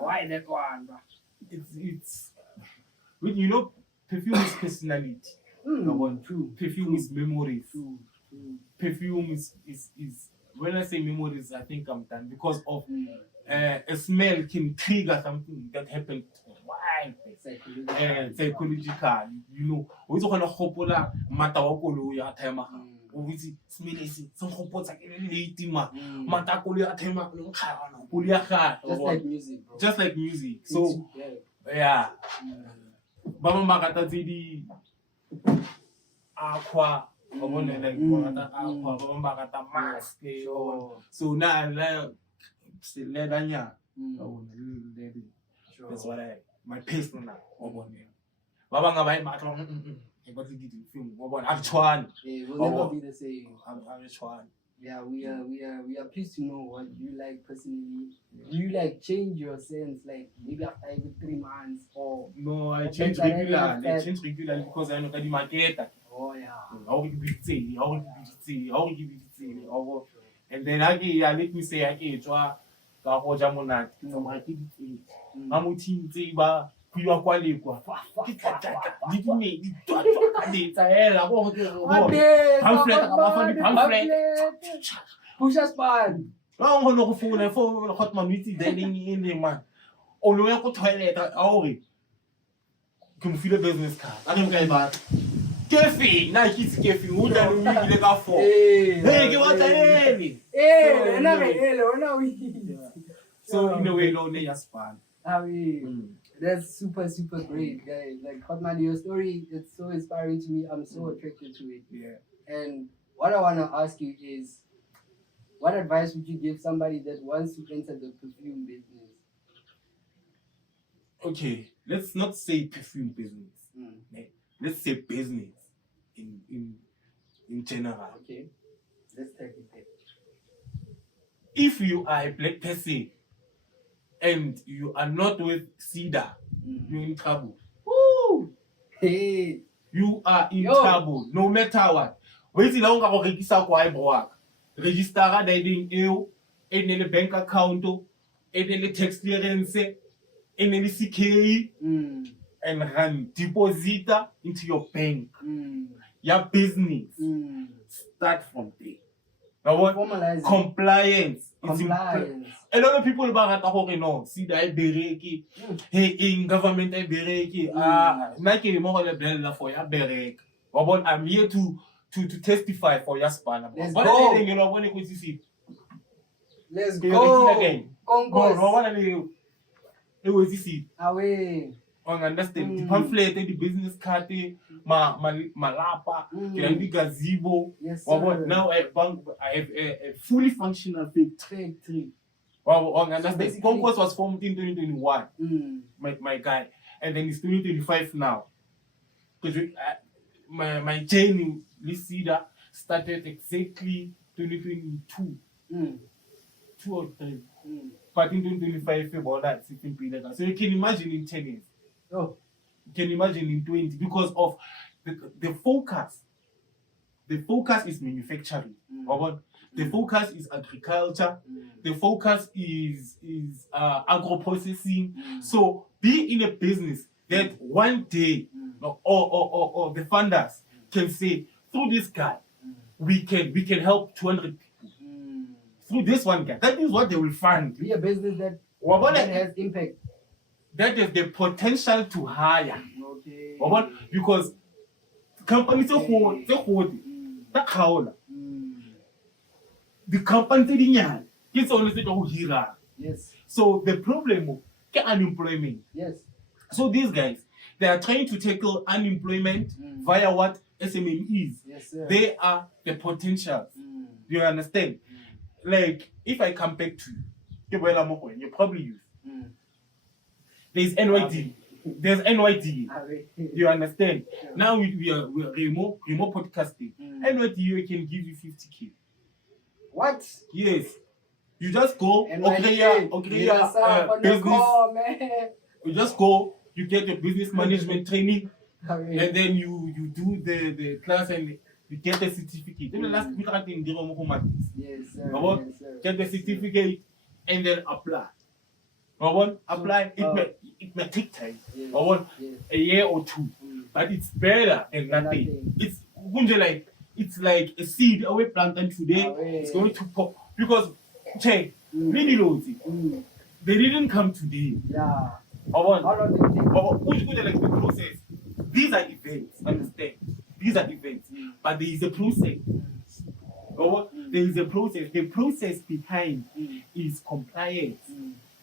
Why that one, bro? It's when you know perfume is personality. True. Perfume is memories. True. Perfume is when I say memories, I think I'm done because of a smell can trigger something that happened wild. Psychological, you know. We talk about hopola mata wa koloi ya time ukuthi smell isi some hopotsa ke late ma mata koloi ya time le nkgana koloi ya ga just like music, bro. Just like music. So yeah. Ba ba makata tse di aqua like aqua ba makata mask. So now that's what my personal Baba ngabai matlo but we did film actually it will never be the same. actually Yeah, we are pleased to know what you like personally. Do you like change your sense like maybe after every 3 months or no? I change regularly because I know the market. Oh yeah. How give it and then again let me say again twa ka go ja monate no ma ke ditse ga mothintse ba kuiwa kwa lekwa di dumedi twa ka letsa hela go pamphlet push us bad. ba go no go founa for hot man with dining in man o lo ya go toilet a hore ke mo file business card a re ka ba Kefi, na kitse Kefi, o tla no ile ka 4. Hey, ke batla ele. Wena we. So Yeah. in a way, no, they just fun. I mean, that's super great, guys. Like, Hotman, your story, it's so inspiring to me. I'm so attracted to it. Yeah. And what I want to ask you is, what advice would you give somebody that wants to enter the perfume business? Okay, let's not say perfume business. Mm. Let's say business in general. Okay, let's take it there. If you are a black person and you are not with SEDA, you're in trouble. Woo! Hey, You are in Yo. trouble, no matter what. When you don't have register kwa ibroak, register diving eo, in the bank account, in the tax clearance, in the CKE, and run deposit into your bank. Your business start from there. Now what? Formalize it. Compliance. Compliance. A lot of people ba rata gore no, see that bereki. Hey, in government I bereki. Na ke mo le bella for ya bereki. But I'm here to testify for your span. Let's go. Let's go. Konkos. Away. Understand? The pamphlet, the business card, malapa, the gazebo. Yes, sir. Now I have a fully functional factory. Wow, understand? So Konkos was formed in 2021, my guy, and then it's 2025 now. Because my journey this SEDA started exactly 2022, 2 or 3. But in 2025, about that, so you can imagine in 10 years. Oh. You can imagine in 20 because of the focus. The focus is manufacturing. The focus is agriculture. The focus is agro-processing. So be in a business that one day or the funders can say, through this guy, we can help 200 people. Through this one guy. That is what they will fund. Be a business that has impact. That is the potential to hire. Okay. Because companies are the company it's only to hire. Yes. So the problem is unemployment. Yes. So these guys, they are trying to tackle unemployment via what SMMEs. Yes, sir. They are the potentials. Do you understand? Like if I come back to you, you probably use. There's NYDA. There's NYDA. You understand? Sure. Now we are remote podcasting. NYDA can give you 50K. What? Yes. You just go. NYDA. Business. You just go. You get your business management training, and then you do the class and you get the certificate. Then the last thing Yes, sir. Yes, sir. Get the certificate and then apply. Apply. It may take time. Yes. A year or 2, but it's better than nothing. It's like a seed away planted today. It's going to pop because check. They didn't come today. Yeah. How long did it take? Like the process. These are events. Understand? These are events, but there is a process. There is a process. The process behind is compliance.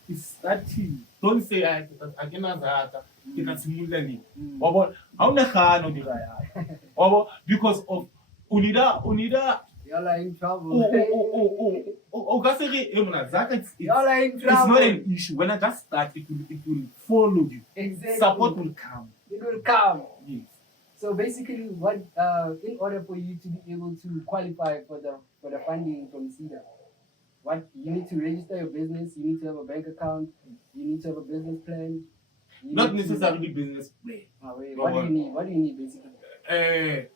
It's starting. Don't say I cannot because of Unida. Y'all are in trouble. Y'all are in It's trouble. not an issue. When I just start, it will follow you. Exactly. Support will come. It will come. Yes. So basically, what in order for you to be able to qualify for the funding from SEDA, what you need to register your business, you need to have a bank account, you need to have a business plan. Not necessarily business plan. What do you need? What do you need basically?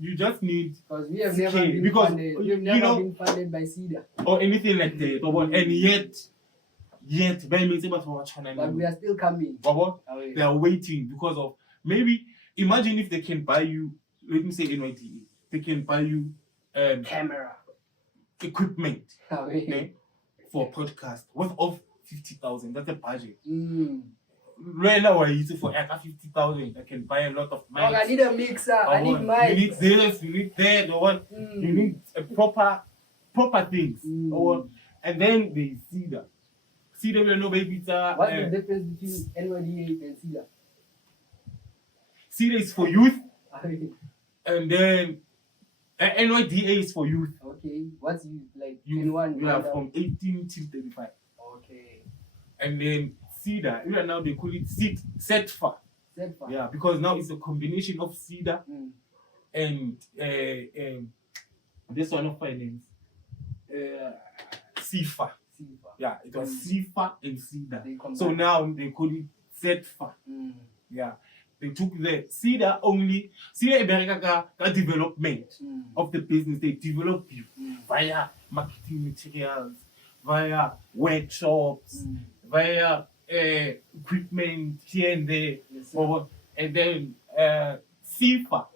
You just need because we have never been because funded. We've never been funded by SEDA or anything like that. And yet, but we are still coming. They are waiting because of maybe imagine if they can buy you. Let me say NYDA. They can buy you camera equipment for a podcast worth of 50,000. That's a budget. Right now, I use it for 50,000. I can buy a lot of mics. I need a mixer. I need mics. You need this. You need that. You need a proper things. And then they see that SEDA will know baby pizza. What's the difference between NYDA and SEDA? SEDA is for youth, and then NYDA is for youth. Okay, what's you like? You 21. are from 18 till 35. Okay. And then SEDA, even now they call it SEDFA. SEDFA. Yeah, because now it's a combination of SEDA and this one of finance, CFA. Yeah, it was CFA and SEDA. So now they call it SEDFA. Yeah, they took the SEDA only. SEDA America development of the business. They develop you via marketing materials, via workshops, via equipment here and there. Yes, and then CFA,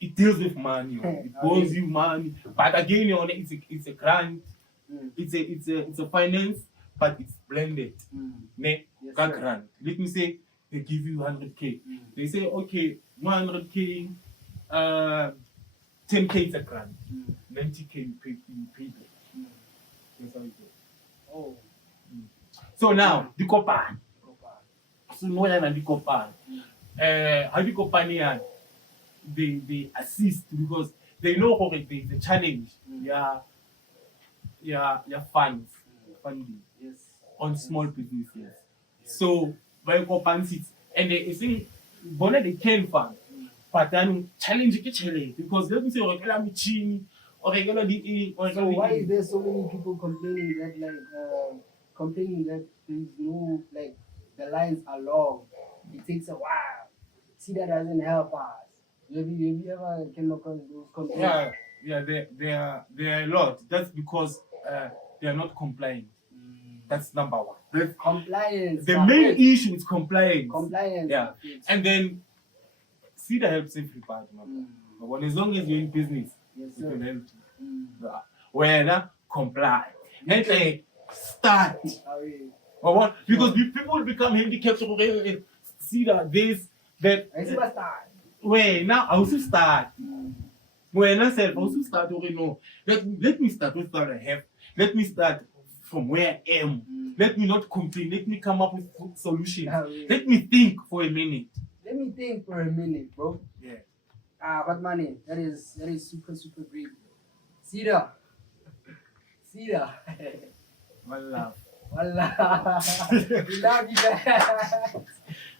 it deals with money. It borrows you money. But again, it's a grant. It's a finance, but it's blended. Yes, grant. Let me say they give you 100K. They say, okay, 100K, 10K is a grant. 90K you pay them. That's how it goes. Oh. So now, the company. So no one and the company. How the company they assist because they know how it is a challenge. Funding. Yes. On small businesses. Yes. So by companies and they think bonnet they can fund. But then challenge it because let me say regular machine or regular DE or so why is there so many people complaining that there's no like the lines are long, it takes a while. See that doesn't help us. Have you ever came across those complaints? Yeah, there are a lot. That's because they are not compliant. That's number one. Compliance. The main issue is compliance. Compliance. Yeah. And then SEDA helps everybody. But as long as you're in business, yes, you can help. When comply. And they start. But what? Because people become handicapped. SEDA, this, that. I see what start. Wait, now I also start. When I said also start, okay, no. Let me start with what I have. Let me start from where I am. Let me not complain. Let me come up with solutions. Let me think for a minute. Let me think for a minute, bro. Yeah. But money, that is super great. SEDA. One love. Wallah. We love you guys.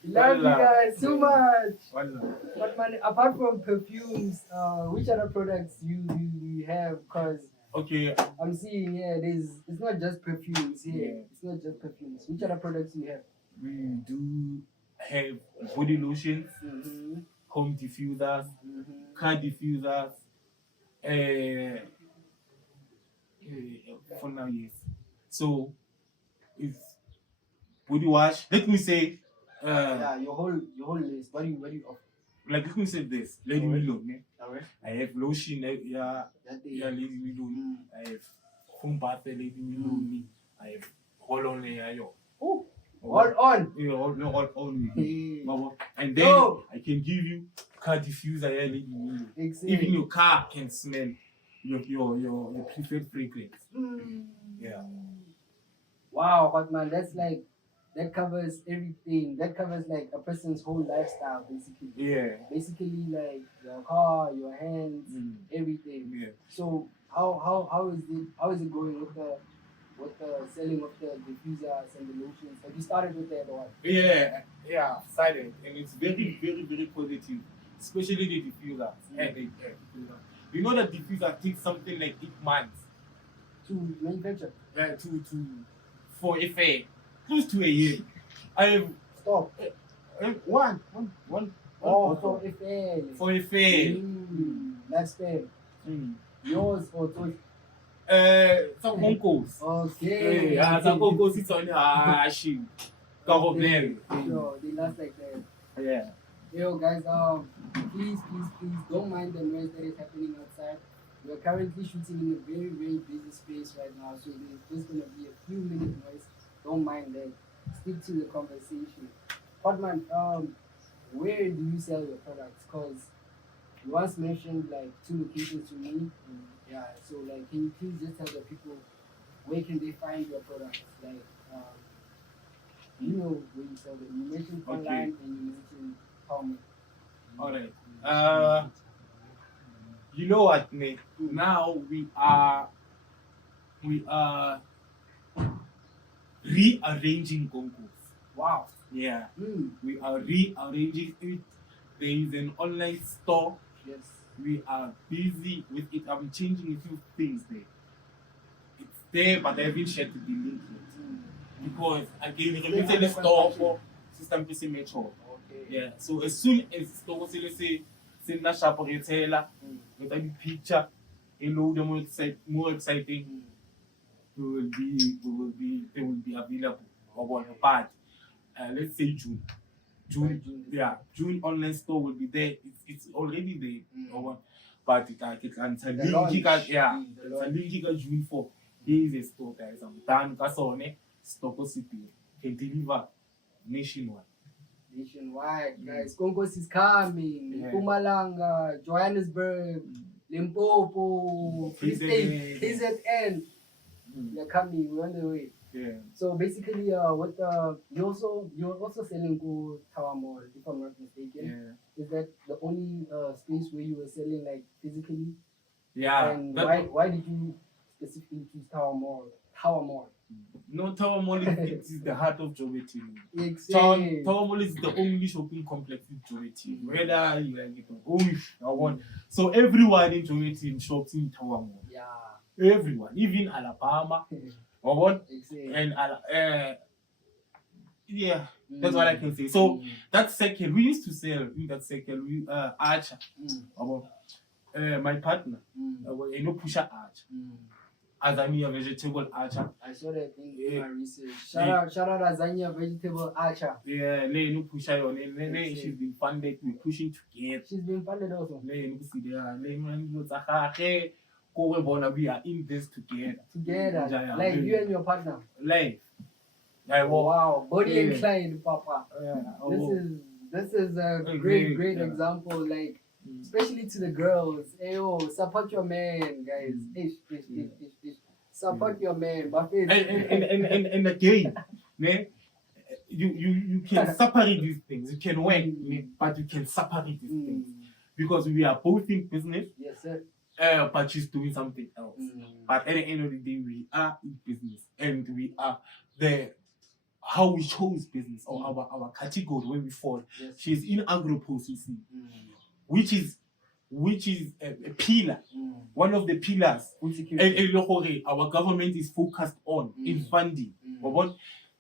We love you guys so much. One love. But man, apart from perfumes, which other products you have? Because okay, I'm seeing here, it's not just perfumes here. Yeah. It's not just perfumes. Which other products you have? we do have body lotions, home diffusers, car diffusers. For now, yes. So it's body wash. Let me say, Yeah, your whole list. What do you offer? like let me say this, Lady Milone. Alright. I have lotion, Lady Milone. I have foam bath, Lady Milone. I have roll-on, Oh, all on. Yeah, all on. Hey. And then I can give you car diffuser, Lady Milone. Exactly. Even your car can smell your preferred fragrance. Yeah. Wow, but man, that covers everything. That covers like a person's whole lifestyle, basically. Yeah. Basically, like your car, your hands, everything. Yeah. So how is it going with the selling of the diffusers and the lotions? Have you started with that or what? Yeah, silent, and it's very positive, especially the diffuser. And the diffuser. You know that diffuser takes something like 8 months To manufacture? for a fair, close to a year. I have Stop. one. For a fair. For a fair. That's fair. Yours or to Some Konkos. okay. Some Konkos is on she. Okay. Sure, they last like that. Yeah. Yo guys, please don't mind the noise that is happening outside. We are currently shooting in a very busy space right now, so there's just gonna be a few minute noise. Don't mind that. Stick to the conversation. Hotman, where do you sell your products? Cause you once mentioned like 2 locations to me. Yeah, so like can you please just tell the people where can they find your products? Like, you know where you sell them. You mentioned online and you mentioned home. Alright. You know what, mate? Now we are rearranging Konkos. Wow. Yeah. We are rearranging it. There is an online store. Yes. We are busy with it. I'm changing a few things there. It's there, but I haven't shared the link yet. Because again, it's in the store for system PC Metro. Okay. Yeah. So as soon as the store will say send a shop retailer with a picture, load them website, more exciting. They will be available. But let's say June. June online store will be there. It's already there. But it's a link June 4. Here is a store, guys. I'm done. Kasone Stock City can deliver nationwide. Guys. Konkos is coming. Mpumalanga, Johannesburg, Limpopo, Free State, KZN. They're coming. We're on the way. Yeah. So basically, you're also selling to Tower Mall, if I'm not mistaken. Yeah. Is that the only space where you were selling like physically? Yeah. And why did you specifically choose Tower Mall? Tower Mall. No, Tower Mall is the heart of Joburg. Exactly. Tower Mall is the only shopping complex in Joburg. Whether you like it or not. So everyone in Joburg shops in Tower Mall. Yeah. Everyone, even Alabama. Or what? And yeah, that's what I can say. So that second, we used to sell in that second, Archer. My partner, pusher Archer. Azania vegetable Archer. I saw that in my research. Shout out Azania vegetable Archer. Yeah, pusher she's been funded, we're pushing together. She's been funded also. We are in this together. Like you and your partner. Like wow, body inclined, Papa. This is a great example. Like especially to the girls. Ayo, support your man, guys. Support your man. And again, man, you can separate these things. You can work, but you can separate these things because we are both in business. Yes, sir. But she's doing something else. But at the end of the day, we are in business, and we are how we chose business or our category where we fall. Yes. She's in agro-processing, which is a pillar, one of the pillars. And our government is focused on in funding.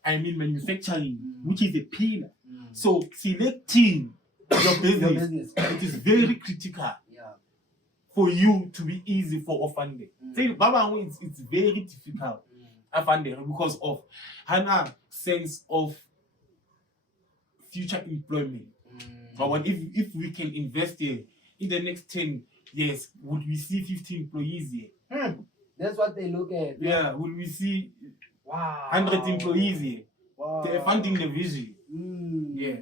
Manufacturing, which is a pillar. So selecting your business, it is very critical. For you to be easy for funding. Say Baba, it's very difficult funding because of Hannah sense of future employment. But if we can invest here in the next 10 years, would we see 50 employees here? That's what they look at. Yeah, would we see 100 employees here? Wow. They're funding the vision. Yeah.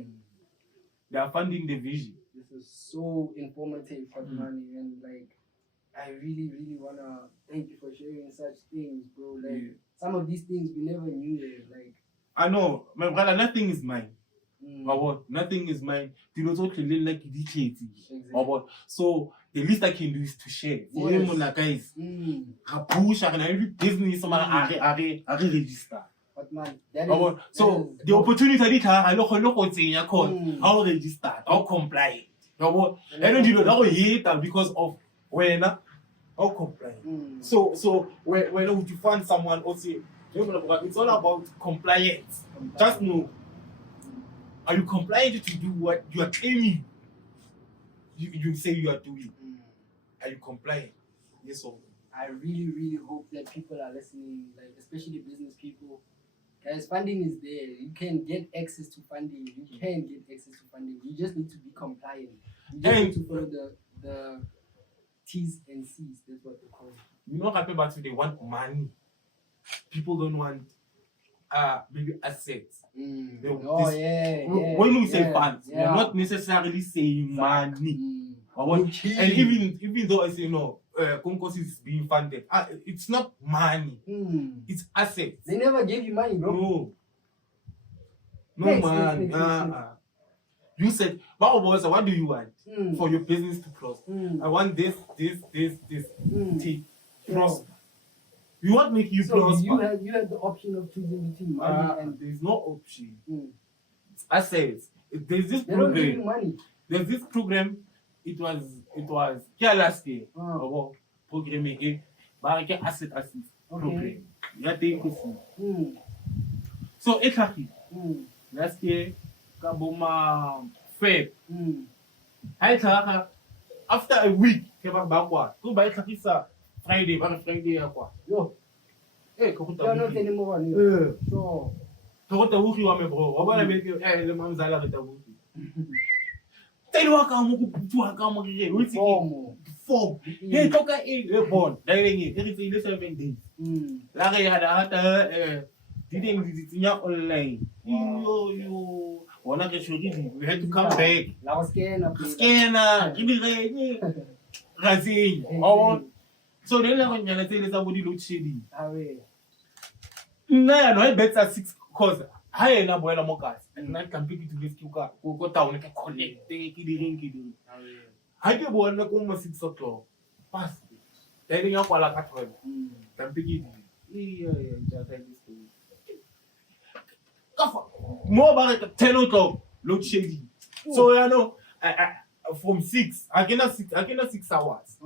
They are funding the vision. This is so informative for the money, and like I really wanna thank you for sharing such things, bro. Like some of these things we never knew. Like I know, my brother, nothing is mine. Nothing is mine. Exactly. So the least I can do is to share. For him, guys, push every business are register. But man, the opportunity how register, how comply. I don't do that hate because of when how comply. So when would you find someone or say it's all about compliance. Just know, are you compliant to do what you are claiming? You say you are doing. Are you compliant? Yes or no? I really hope that people are listening, like especially business people. Guys, funding is there. You can get access to funding. You just need to be compliant. You just need to follow the T's and C's. That's what they call it. You know, but they want money. People don't want maybe assets. When we say funds, we're not necessarily saying money. And even though I say no, Konkos is being funded. It's not money. It's assets. They never gave you money, bro. No man. You said, what do you want for your business to prosper? I want this. Take prosper. You want me to prosper? You had the option of choosing between money and there's no option. It's assets. There's this they don't give you program. money. There's this program. It was last year. Programming asset assist program. So it's lucky. Last year, kaboma Feb. After a week, Friday yakwa. Yo. You're not anymore. So. Form. Hey, toka born. Everything in 7 days. Didn't online. You wanna get your we had to come back. Scanner, give me so then I'm gonna tell you somebody look shady. No, I bet at 6 cause I ain't a boy mokas and I can pick it to this car, go down and collect the I get one like almost 6 o'clock. Fast. Then you call a patrol. Can pick it. More about 10 o'clock, look shady. So you know, from 6, I cannot 6 hours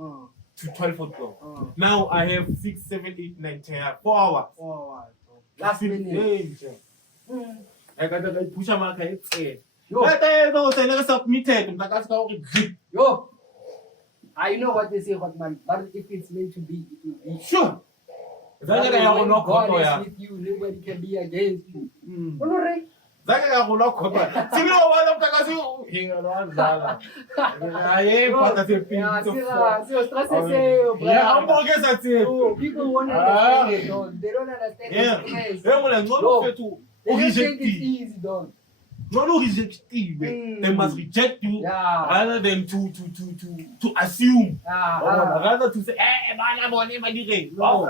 to 12 o'clock. Now I have 6, 7, 8, 9, 10, 4 hours. 4 hours. Last minute. I got to push a market. Yo, submitted. Yo, I know what they say, hot man, but if it's meant to be, it will be. Sure. God is with you, nobody can be against you. People want to they don't understand. They just think it's easy, dog. No rejective. They must reject you rather than to assume. Rather to say, no.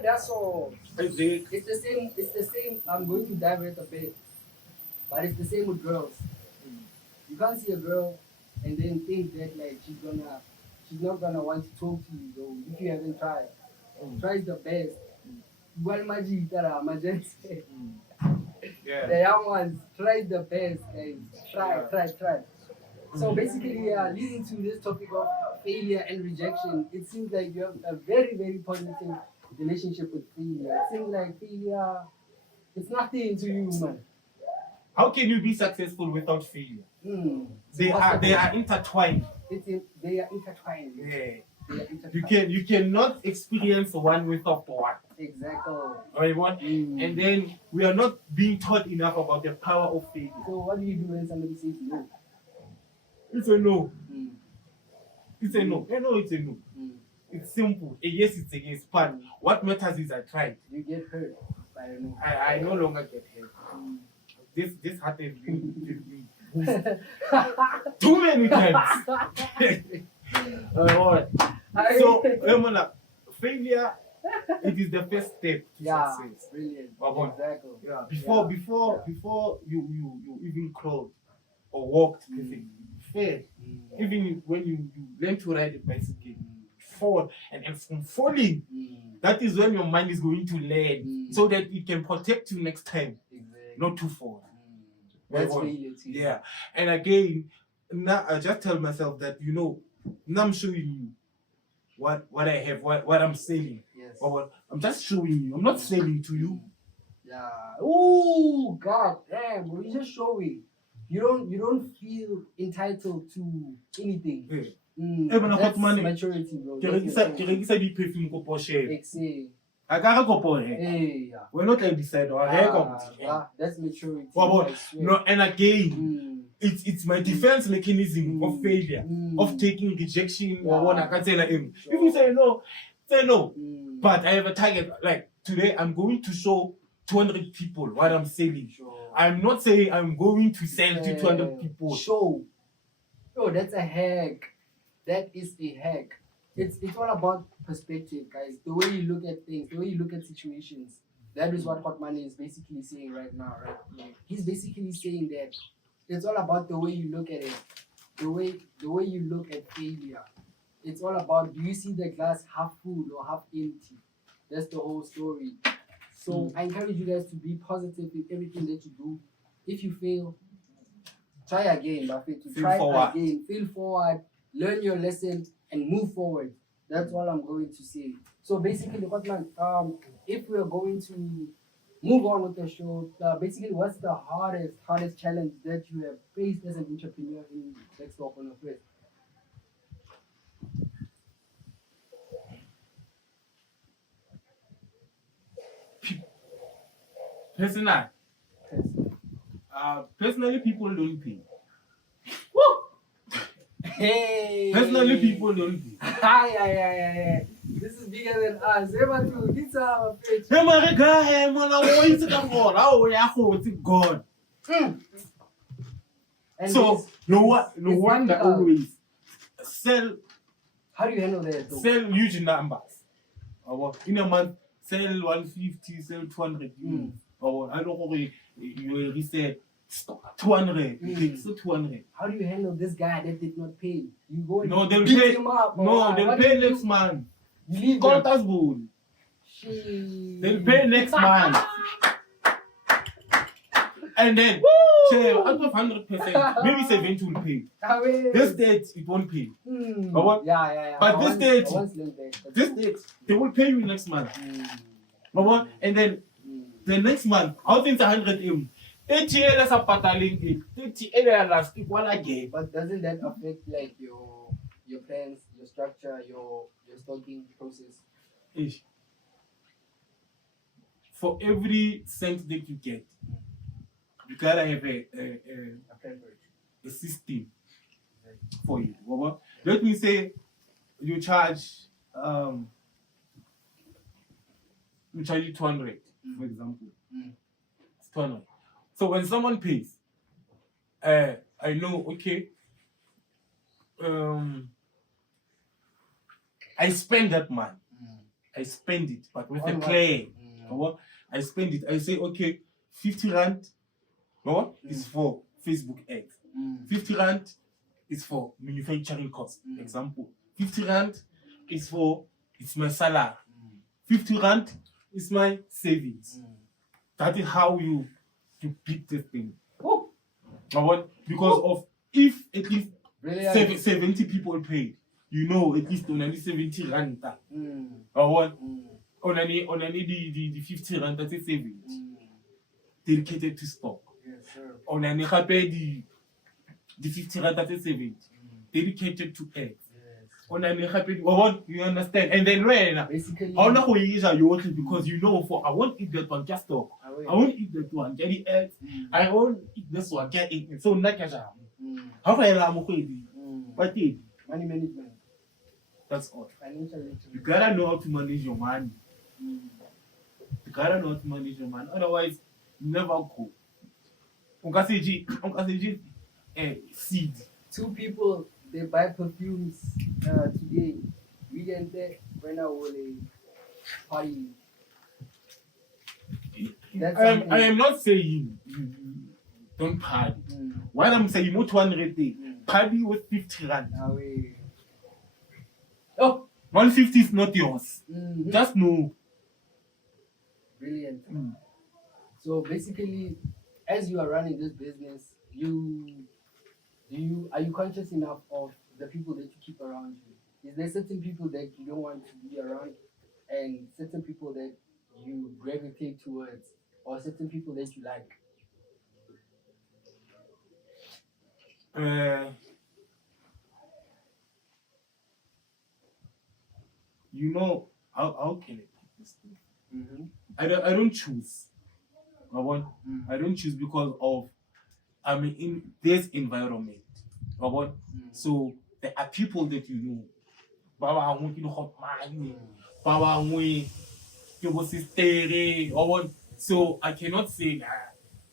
That's all. It's the same. I'm going to divert a bit. But it's the same with girls. You can't see a girl and then think that like she's not gonna want to talk to you though if you haven't tried. Try the best. The young ones, try the best, guys. Try. So basically, leading to this topic of failure and rejection, it seems like you have a very, very positive relationship with failure. It seems like failure, it's nothing to you, man. How can you be successful without failure? They are intertwined. They are intertwined. Yeah. You cannot experience one without one. Exactly. Right? And then we are not being taught enough about the power of failure. So what do you do when somebody says no? It's a no. It's a no. I know it's a no. It's simple. A yes, it's a yes. But what matters is I tried. You get hurt by a no. I no longer get hurt. This heart has been too many times. So, failure, it is the first step to success. Brilliant. Exactly. Before you even crawled or walked, failed. Even when you learn to ride a bicycle, fall, and from falling, that is when your mind is going to learn, so that it can protect you next time, not to fall. That's failure too. Yeah, and again, now I just tell myself that now I'm showing you what I have, what I'm selling. Yes. Or I'm just showing you. I'm not selling to you. Yeah. Oh God damn, bro, you're just showing. You don't feel entitled to anything. That's maturity, bro. We're not like decide. That's maturity. No, and again, it's my defense mechanism of failure, of taking rejection or what I can say like him. If you say no, say no. But I have a target. Like today, I'm going to show 200 people what I'm selling. I'm not saying I'm going to sell to 200 people. Show. Oh, that's a hack. That is a hack. It's all about perspective, guys. The way you look at things, the way you look at situations. That is what Hot Money is basically saying right now, right? He's basically saying that it's all about the way you look at it, the way you look at failure. It's all about, do you see the glass half full or half empty? That's the whole story. So I encourage you guys to be positive in everything that you do. If you fail, try again, Buffett. To try again, fail forward, learn your lesson, and move forward. That's all I'm going to say. So basically, if we're going to move on with the show, basically, what's the hardest challenge that you have faced as an entrepreneur in Klerksdorp on your first? Personally, people don't pay. Hey! Personally, people don't pay. Hi. This is bigger than us. Everyone, this is our page. Hey, my guy, man, I want to come on. I God. And So, no wonder always sell. How do you handle that though? Sell huge numbers. In a month, sell 150, sell 200. I don't know you reset 200. So 200. How do you handle this guy that did not pay? You go and No, they'll beat pay. him up. No, they'll pay next month. You leave them. Contact bull. They'll pay next month. And then, out of 100%, maybe 70 will pay. This date, it won't pay. Yeah. But this date, they will pay you next month. And then, the next month, out in 100 M. 80 years of pataling, 30 years last equal again. But doesn't that affect like your plans, your structure, your stocking process? For every cent that you get, you gotta have a system for you. Let me say you charge you 200, for example. It's 200. So when someone pays, I know, okay, I spend that money. I spend it, but with a plan. I spend it. I say, okay, 50 rand is for Facebook ads. 50 rand is for manufacturing costs. Example. 50 rand is for, it's my salary. 50 rand is my savings. That is how you pick this thing. Because of, if at least 70 people paid, you know at least only 70 rand. Only the 50 rand that's a savings. Dedicated to stock. Yes, sir. Only the 50 rand that's a savings. Dedicated to eggs. You understand? And then when Basically, because you know, for I won't eat that one, just talk. I won't eat that one, get the eggs. I won't eat this one, get it. So how do I what is money management? That's all. Financial literacy. You gotta know how to manage your money. You gotta know how to manage your money. Otherwise, you never go. Seed. 2 people, they buy perfumes today. Weekend there when I will party. I am not saying you don't party. What I'm saying, you 200 day. Party with 50 rand. Oh, 150 is not yours. Just know. Brilliant. So basically, as you are running this business, are you conscious enough of the people that you keep around you? Is there certain people that you don't want to be around, and certain people that you gravitate towards, or certain people that you like? You know, how can I put this thing? I don't choose. I don't choose because of I'm in this environment. So there are people that you know. So I cannot say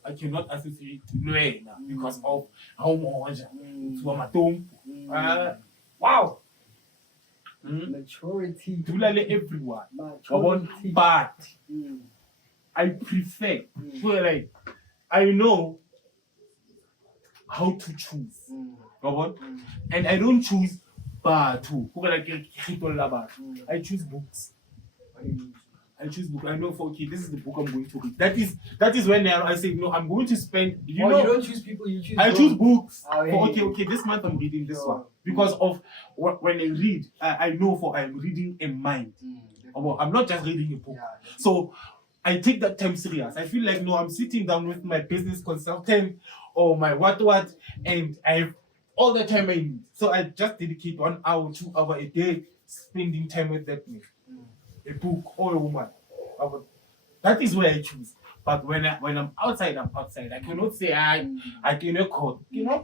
I cannot associate because of how much Wow. Maturity. Dula le everyone. Maturity. But I prefer, so like, I know how to choose. And I don't choose to. I choose books. I choose book. I know for okay, this is the book I'm going to read. That is when I say no, I'm going to spend. You know, you don't choose people, you choose. I choose books. Oh, yeah, for okay, this month I'm reading this one because of when I read, I know for I'm reading a mind. I'm not just reading a book. So I take that time serious. I feel like no, I'm sitting down with my business consultant or my what, and I have all the time I need. So I just dedicate 1 hour, 2 hours a day spending time with that man. A book or a woman. That is where I choose. But when I'm outside, I'm outside. I cannot say I cannot call. No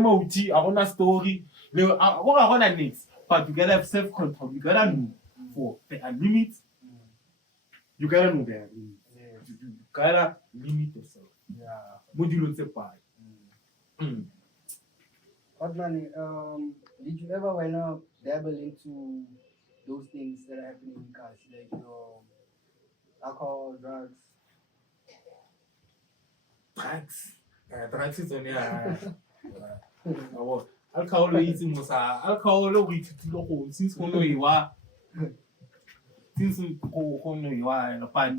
more I want a story. I want a next. But you gotta have self-control. You gotta know for there are limits. You gotta know there are limits. You gotta limit yourself. What do you say by? What money? Did you ever wanna dabble into those things that are happening in cars, like alcohol, drugs? Drugs is only alcohol is alcohol we since but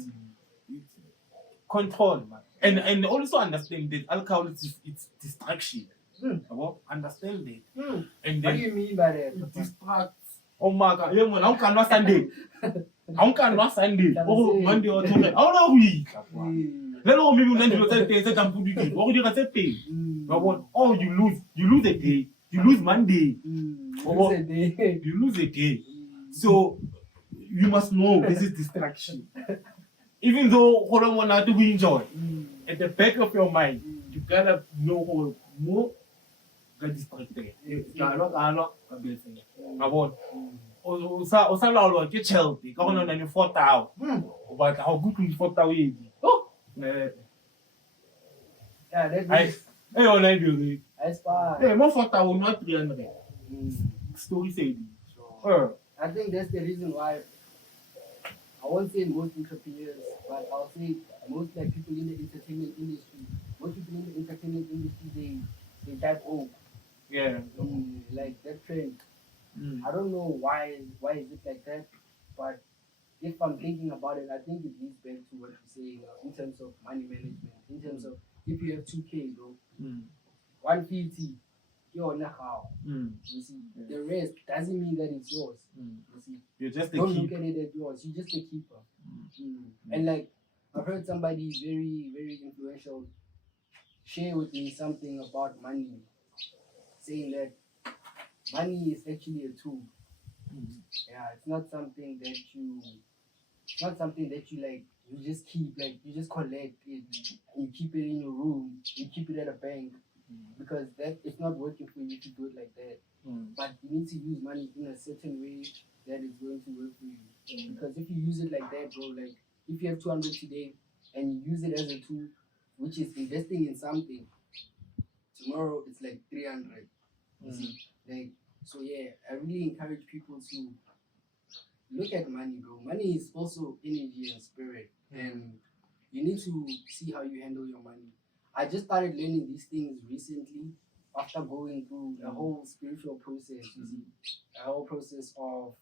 control, man. And also understand that alcohol is it's distraction. Understand it. And What do you mean by that? it distracts. Oh my God, yeah, man, how can not Sunday? How can not Sunday? Oh, Monday or Tuesday. How long week? Let me maybe oh, you lose a day. You lose Monday. You lose a day. So you must know this is distraction. Even though do we enjoy, at the back of your mind, you gotta know more get distracted. Usalaulwa ke Chelsea ka gona nne 4,000 o batla go butla 4,000 Yeah, that's yona e dire fine. mo 4,000 not 300 story said. I think that's the reason why I won't say most entrepreneurs, but I'll say most like people in the entertainment industry. Most people in the entertainment industry, they type O. Yeah. Like that trend. I don't know why is it like that, but if I'm thinking about it, I think it leads back to what you're saying in terms of money management. In terms of if you have 2K, bro, 150, you're not how. You see, the rest doesn't mean that it's yours. You see, You're just a don't keeper. look at it as yours. You're just a keeper. And like I've heard somebody very very influential share with me something about money, saying that money is actually a tool. Yeah, it's not something that you like you just keep, like you just collect it and you keep it in your room, you keep it at a bank, because that it's not working for you to do it like that. But you need to use money in a certain way that is going to work for you. Because if you use it like that, bro, like if you have 200 today and you use it as a tool, which is investing in something, tomorrow it's like 300. You see, like, so yeah, I really encourage people to look at money, bro. Money is also energy and spirit, and you need to see how you handle your money. I just started learning these things recently after going through a whole spiritual process. You see, a whole process of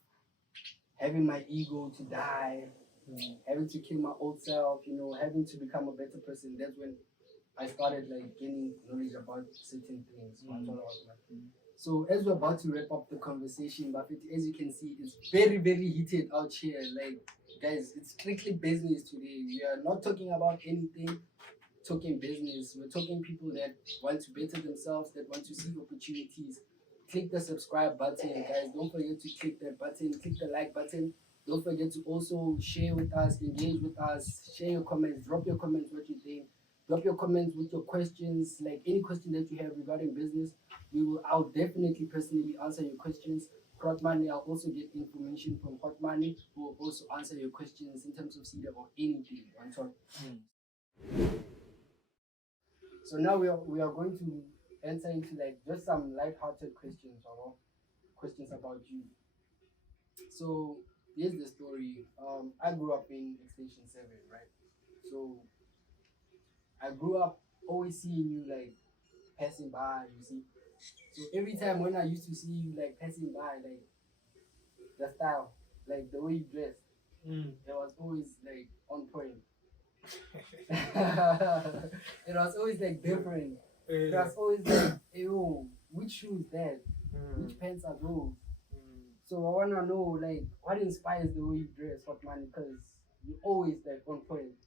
having my ego to die, having to kill my old self, you know, having to become a better person. That's when I started like gaining knowledge about certain things. So as we're about to wrap up the conversation, Buffett, as you can see, it's very, very heated out here. Like, guys, it's strictly business today. We are not talking about anything, talking business. We're talking people that want to better themselves, that want to see opportunities. Click the subscribe button, guys. Don't forget to click that button, click the like button. Don't forget to also share with us, engage with us, share your comments, drop your comments, what you think. Drop your comments with your questions, like any question that you have regarding business. I'll definitely personally answer your questions. Hot Money, I'll also get information from Hot Money, who will also answer your questions in terms of SEDA or anything on top. So now we are going to enter into like just some light-hearted questions or questions about you. So here's the story. I grew up in Extension 7, right? So I grew up always seeing you like passing by, you see. So every time when I used to see you like passing by, like the style, like the way you dress, it was always like on point. It was always like different. It was always like, yo, which shoes that? Which pants are those? So I wanna know like what inspires the way you dress, what man, because you always like on point.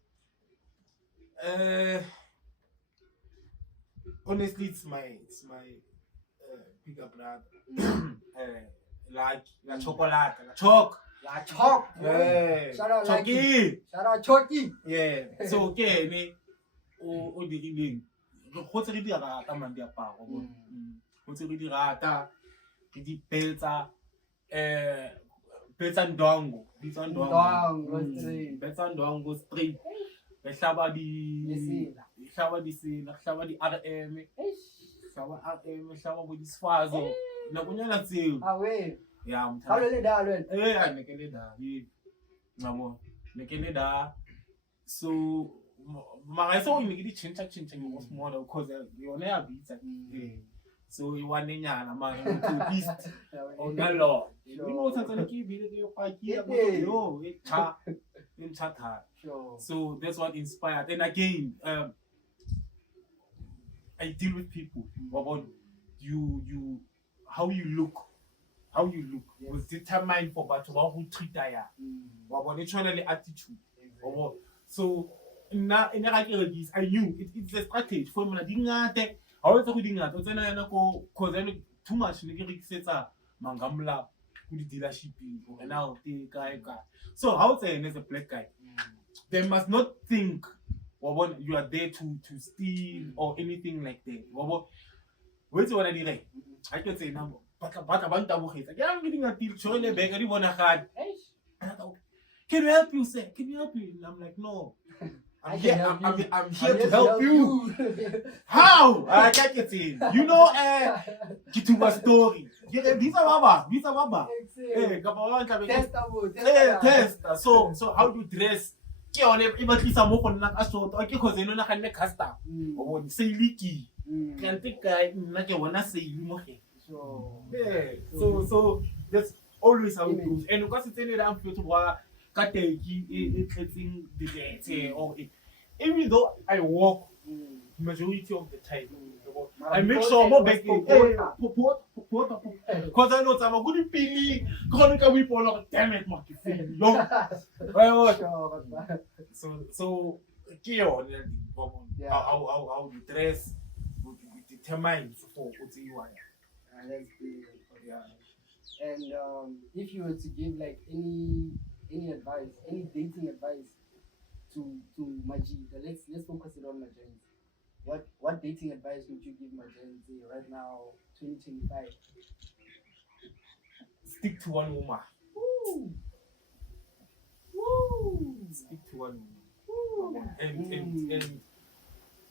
Honestly, it's my bigger brother. Like la chocolate, la choc. La Chalk. Yeah. Shout out Chocky. Lucky. Shout out Chalky. Yeah. So okay, ne o dirileng. Go tse re di rata man di aparo. Go tse re di rata. Di peltsa peltsa ndongo. Peltsa ndongo straight. Re hlaba di hlaba di sela, hlaba di RM. Hlaba RM, hlaba bo di sfazo. Na kunyana tseo. Awe. Yeah, I'm How did that went? I nekele da. Ngabo. Nekele da. So mara so we make change you was more because you only have it. So you want nyana man to beast on the law. You know something ki bi le yo paki yo it cha in chat. So that's what inspired. And again, I deal with people about you how you look. How you look was determined for but who treat ya. What naturally attitude. So na in the I knew it's a strategy for me. Dingate. I was talking dingate. Otsena yana ko cause too much nigga setsa mangamla ku di dealership and now the guy. So I would say as a black guy, they must not think you are there to steal or anything like that. Wait what I did. I can say now. Can you help you, sir? Can you help you? And I'm like, no. I'm here to help you. How? I can't get in. You know, get to my story. These are Baba. Test. So how do you dress? Even some more on that assault, because you know, I can casta. Or say leaky. Can take like you wanna say you know. Yeah. So that's always how it goes. And because it's any damn to work, or even though I walk majority of the time, I make sure more back because I know I'm a good feeling. Damn it, so how you dress will determine for what you are. That's brilliant. Yeah. And if you were to give like any advice, any dating advice to Maji, let's focus it on Maji. What dating advice would you give Maji right now, 2025? Stick to one woman. Woo! Stick to one woman. And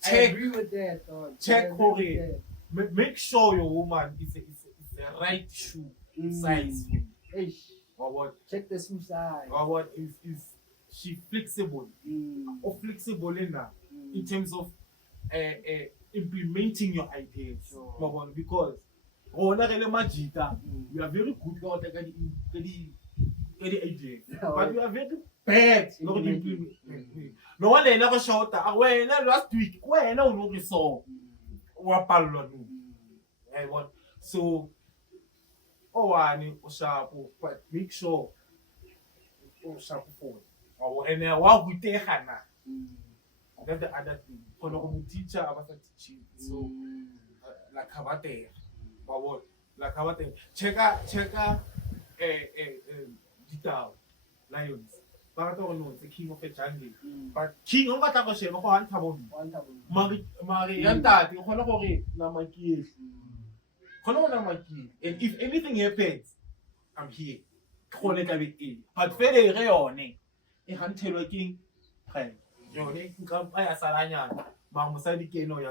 I agree with that. Check for it. Make sure your woman is the right shoe size. Check the shoe size. Or what is she flexible? Or flexible enough in terms of implementing your ideas. Because you are very good at the idea, but you are very bad not implementing. No one never showed that. When last week, when I know saw. So, but make sure sharp forward. And what we take Hannah. That's the other thing. For the teacher, I was teaching. So, like Havate, like Havate. Check out, guitar, lions. But I don't know, it's the king of the jungle. But king of what I was saying, one taboo. Marianta, you want to go na my key. And if anything happens, I'm here. But very rare, a hunter working.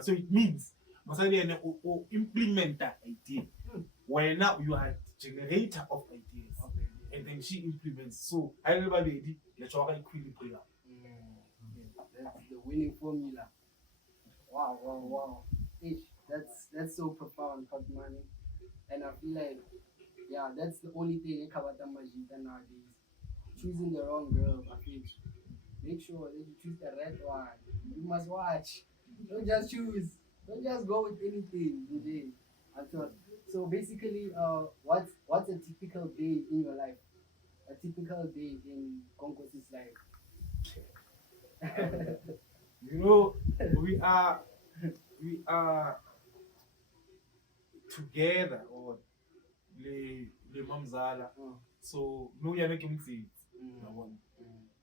So it means mosadi ene o implementa idea. Where now you are generator of ideas, and then she implements. So everybody, the chocolate equally play up. That's the winning formula. Wow. Ish, that's so profound, money. And I feel like, yeah, that's the only thing I cover nowadays. Choosing the wrong girl, I feel. Make sure that you choose the right one. You must watch. Don't just choose. Don't just go with anything. Indeed. So basically, what's a typical day in your life? A typical day in Konkos' life. You know, we are together or le mamzala. So no yana ke mtsi.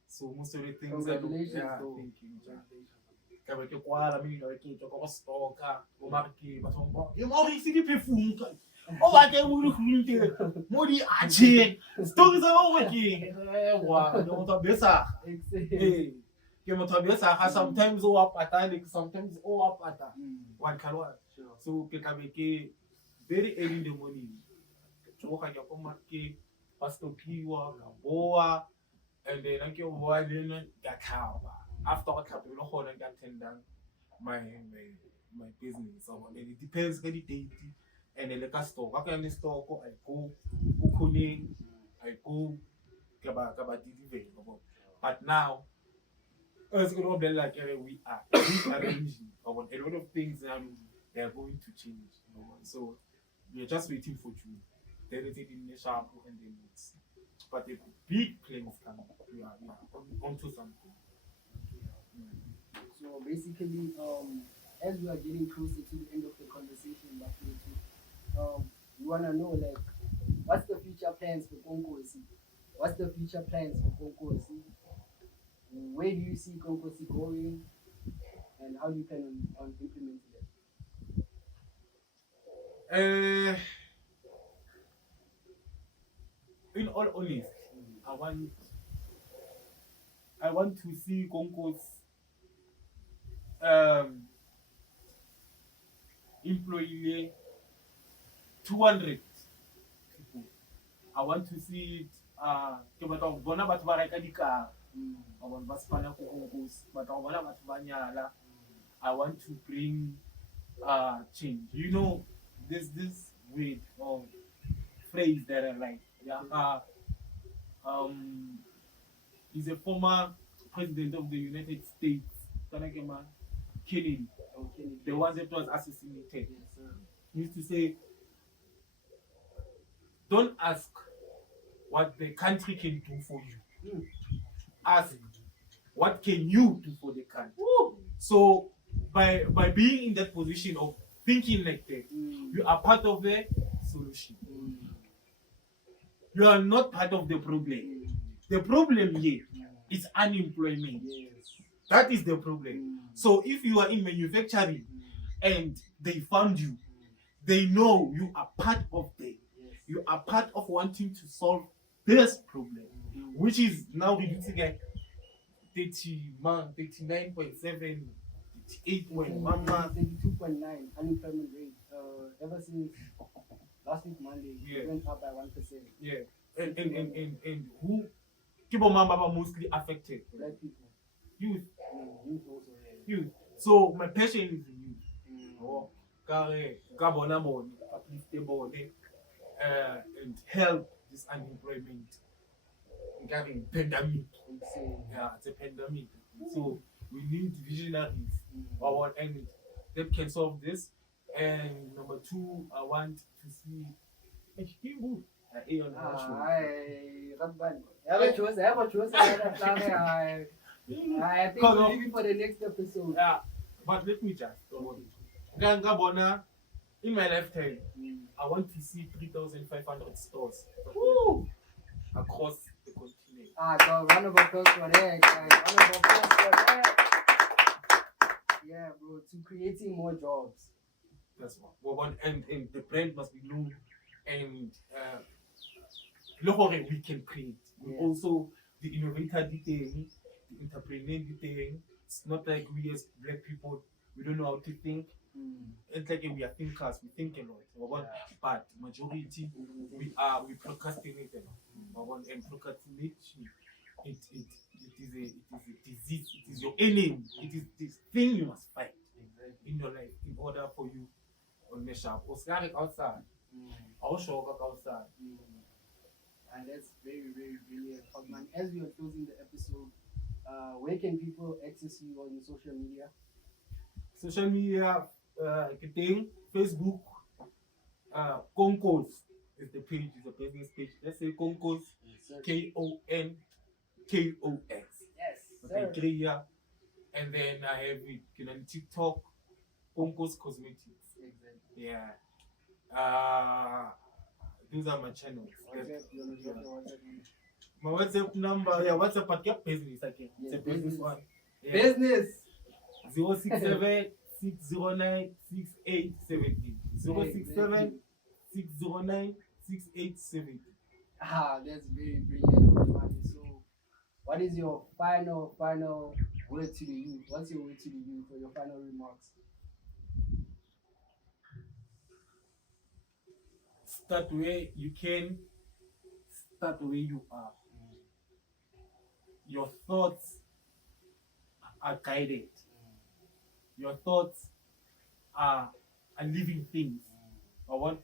So most of the things Congratulations, thank you. Ka ke kwala mi ga ke go stoka go market ba thombo. You mo ri sidi perfume. O ba ke mo ri khunte. Mo di ache. Stories are over ke. Wa ke mo besa. Eh. Ke mo besa ha sometimes o apata sometimes o apata. One kalwa. So ke ka be ke very early in the morning. Choka ya ko market pastor piwa ka boa. And then I get one then after I cap the whole and get down my business. So and it depends on the date and the liquor store. I can store I go Ukune, I go Kaba delivery. But now it's gonna be like we are arranging about a lot of things they are going to change. So we are just waiting for June. They're in the shop and then it's but the big claims come we are onto something. So basically, as we are getting closer to the end of the conversation, we wanna know like what's the future plans for Konkos? What's the future plans for Konkos? Where do you see Konkos going, and how you can implement it? In all honesty, I want to see Konkos employing 200 people. I want to see it ke batla go bona batho ba reka dikar ba bona ba spana ko Konkos batla go bona batho ba nyala. I want to bring change. You know, there's this weird phrase that I like. He's a former president of the United States, Kennedy, the one that was assassinated. He used to say, don't ask what the country can do for you. Ask what can you do for the country. So by being in that position of thinking like that, you are part of the solution. You are not part of the problem. The problem here is unemployment. That is the problem. So if you are in manufacturing and they found you, they know you are part of them. You are part of wanting to solve this problem, which is now reducing at 39.7, 38.1, 32.9 unemployment rate. Ever since last week Monday, it went up by 1%. Yeah. And who people mama mostly affected? Black people. Youth. Youth also. Youth. So my passion is the youth. And help this unemployment. Pandemic. Yeah, it's a pandemic. So we need visionaries and that can solve this. And number two, I want to see I think we'll leave it for the next episode. Yeah, but let me just in my lifetime, I want to see 3,500 stores across the continent. So round of applause for that. Yeah, bro, to creating more jobs. That's one. And the brand must be known and look how we can create. Also, the innovator thing, the entrepreneur thing. It's not like we as black people, we don't know how to think. It's like we are thinkers, we think a lot. But majority we procrastinate a lot. And procrastination it is a disease, it is your enemy, it is this thing you must fight in your life in order for you on the sharp. Or scarlet outside. Or shock outside. And that's very, very brilliant. Man, as we are closing the episode, where can people access you on social media? Social media, Facebook, Konkos is the page, is a business page. Let's say Konkos, Konkos. Yes, sir. Okay, clear. And then I have it on TikTok, Konkos Cosmetics. Exactly. Yeah. These are my channels. My WhatsApp number, WhatsApp at your business again. It's a business one. Yeah. Business 067 609 6870. 067 609 6870. That's very brilliant, man. So, what is your final word to the youth? What's your word to the youth for your final remarks? Start where you can, start where you are. Your thoughts are guided. Your thoughts are living things. Or what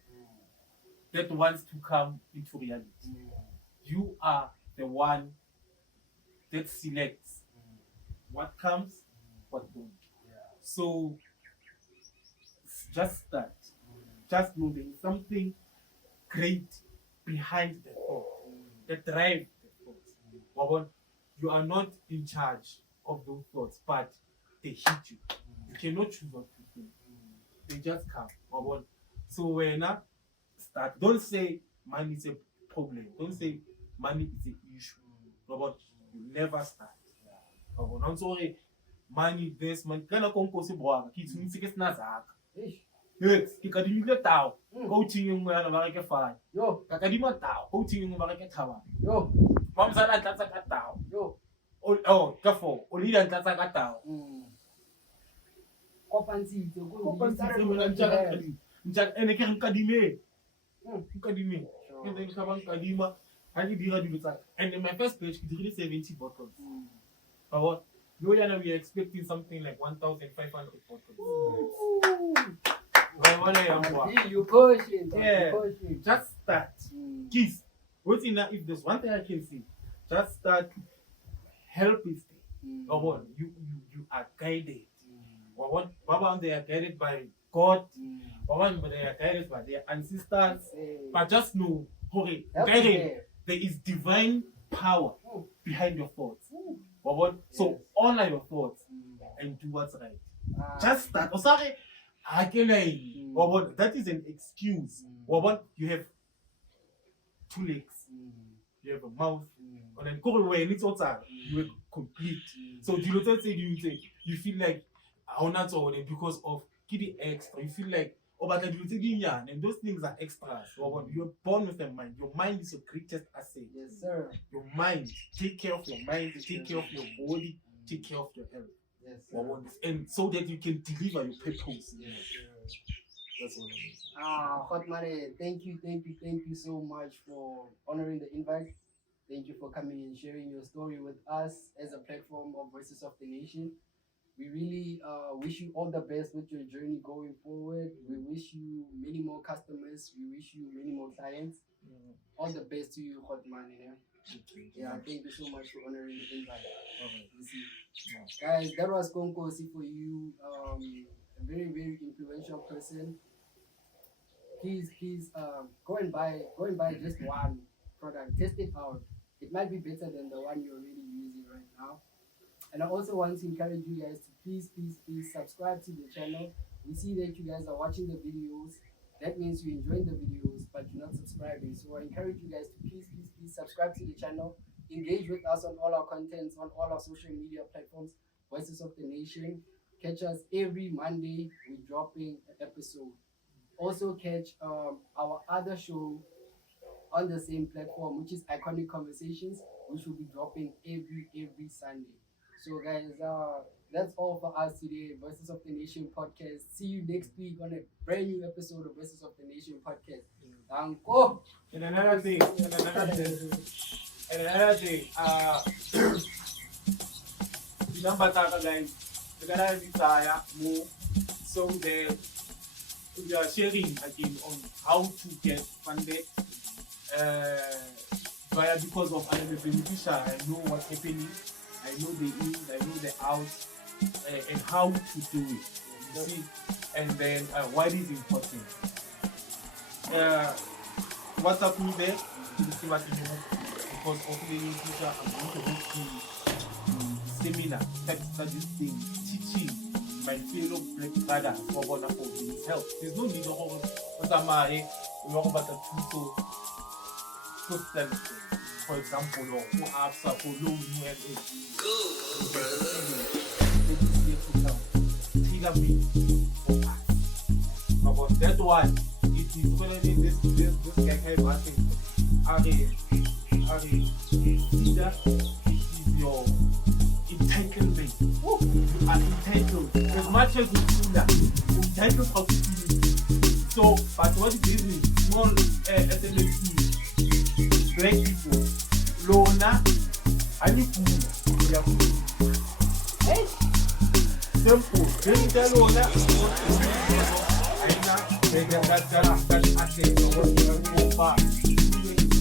that wants to come into reality. You are the one that selects what comes, what don't. So just start. Just know there is something great behind the thought, that drive the thoughts. You are not in charge of those thoughts, but they hit you. You cannot choose what to think. They just come. So when start, don't say money is a problem. Don't say money is an issue. You never start. I'm sorry, money, this money. Kana Konkos boa, kids need to get nazak. Yes, kikadimile tao. Coaching yung mga nabareke fine. Yo, kakadima tao. Coaching yung nabareke tawa. Yo, mamsala tlatsa ka tao. Yo, oh, kafo. Olida tlatsa ka tao. Kopansitse njak ene ke nkadime. Nkadime. Ke nka ba nkadima. Ha ke dira dilo tsa. And in my first page, ke dirile 70 bottles. But we are expecting something like 1,500 bottles. You pushing. Yeah. Just start. Kids. What's in that? If there's one thing I can see, just start. Help is there. You are guided. Baba, they are guided by God. Baba, they are guided by their ancestors. But just know, there is divine power behind your thoughts. So honor your thoughts and do what's right. Just start. Oh, sorry. That is an excuse. You have 2 legs. You have a mouth. And then you are complete. So you feel like because of kitty extra. You feel like and those things are extras. You are born with a mind. Your mind is your greatest asset. Yes, sir. Your mind. Take care of your mind. Take care of your body. Take care of your health. Yes, sir. And so that you can deliver your purpose. Yes, sir. That's what it is. Hotmare, thank you so much for honoring the invite. Thank you for coming and sharing your story with us as a platform of Voices of the Nation. We really wish you all the best with your journey going forward. We wish you many more customers. We wish you many more clients. All the best to you, Hotmare. Yeah, thank you so much for honoring the invite. Guys, that was Konkos for you. A very, very influential person. Please, go and buy just one product. Test it out. It might be better than the one you're already using right now. And I also want to encourage you guys to please subscribe to the channel. We see that you guys are watching the videos. That means you're enjoying the videos, but you're not subscribing. So I encourage you guys to please subscribe to the channel. Engage with us on all our contents, on all our social media platforms, Voices of the Nation. Catch us every Monday. We're dropping an episode. Also catch our other show on the same platform, which is Iconic Conversations, which will be dropping every Sunday. So guys, That's all for us today, Voices of the Nation podcast. See you next week on a brand new episode of Voices of the Nation podcast. Danko. And another thing, the number guys, the guys desire more, so we are sharing again on how to get funded. Because of I'm a beneficiary, I know what's happening, I know the ins, I know the outs, and how to do it. You see, and then what is important. What's up with there? Because hopefully in the future I'm going to go to seminar, study thing, teaching my fellow black brothers for his help. There's no need of what am I about the two for example, or who apps are for low about that one, it is going to be this guy kind of asking, SEDA is your entitlement. You are entitled. As much as you feel that, you're entitled for opportunity. So, but what it is small SMMEs, black people, Lona, hey, simple. Then tell Lona, I know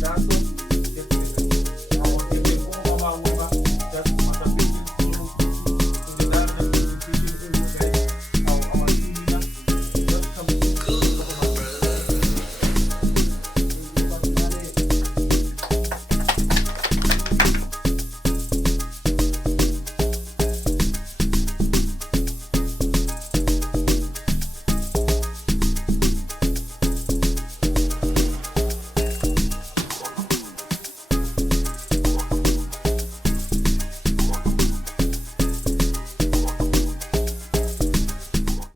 that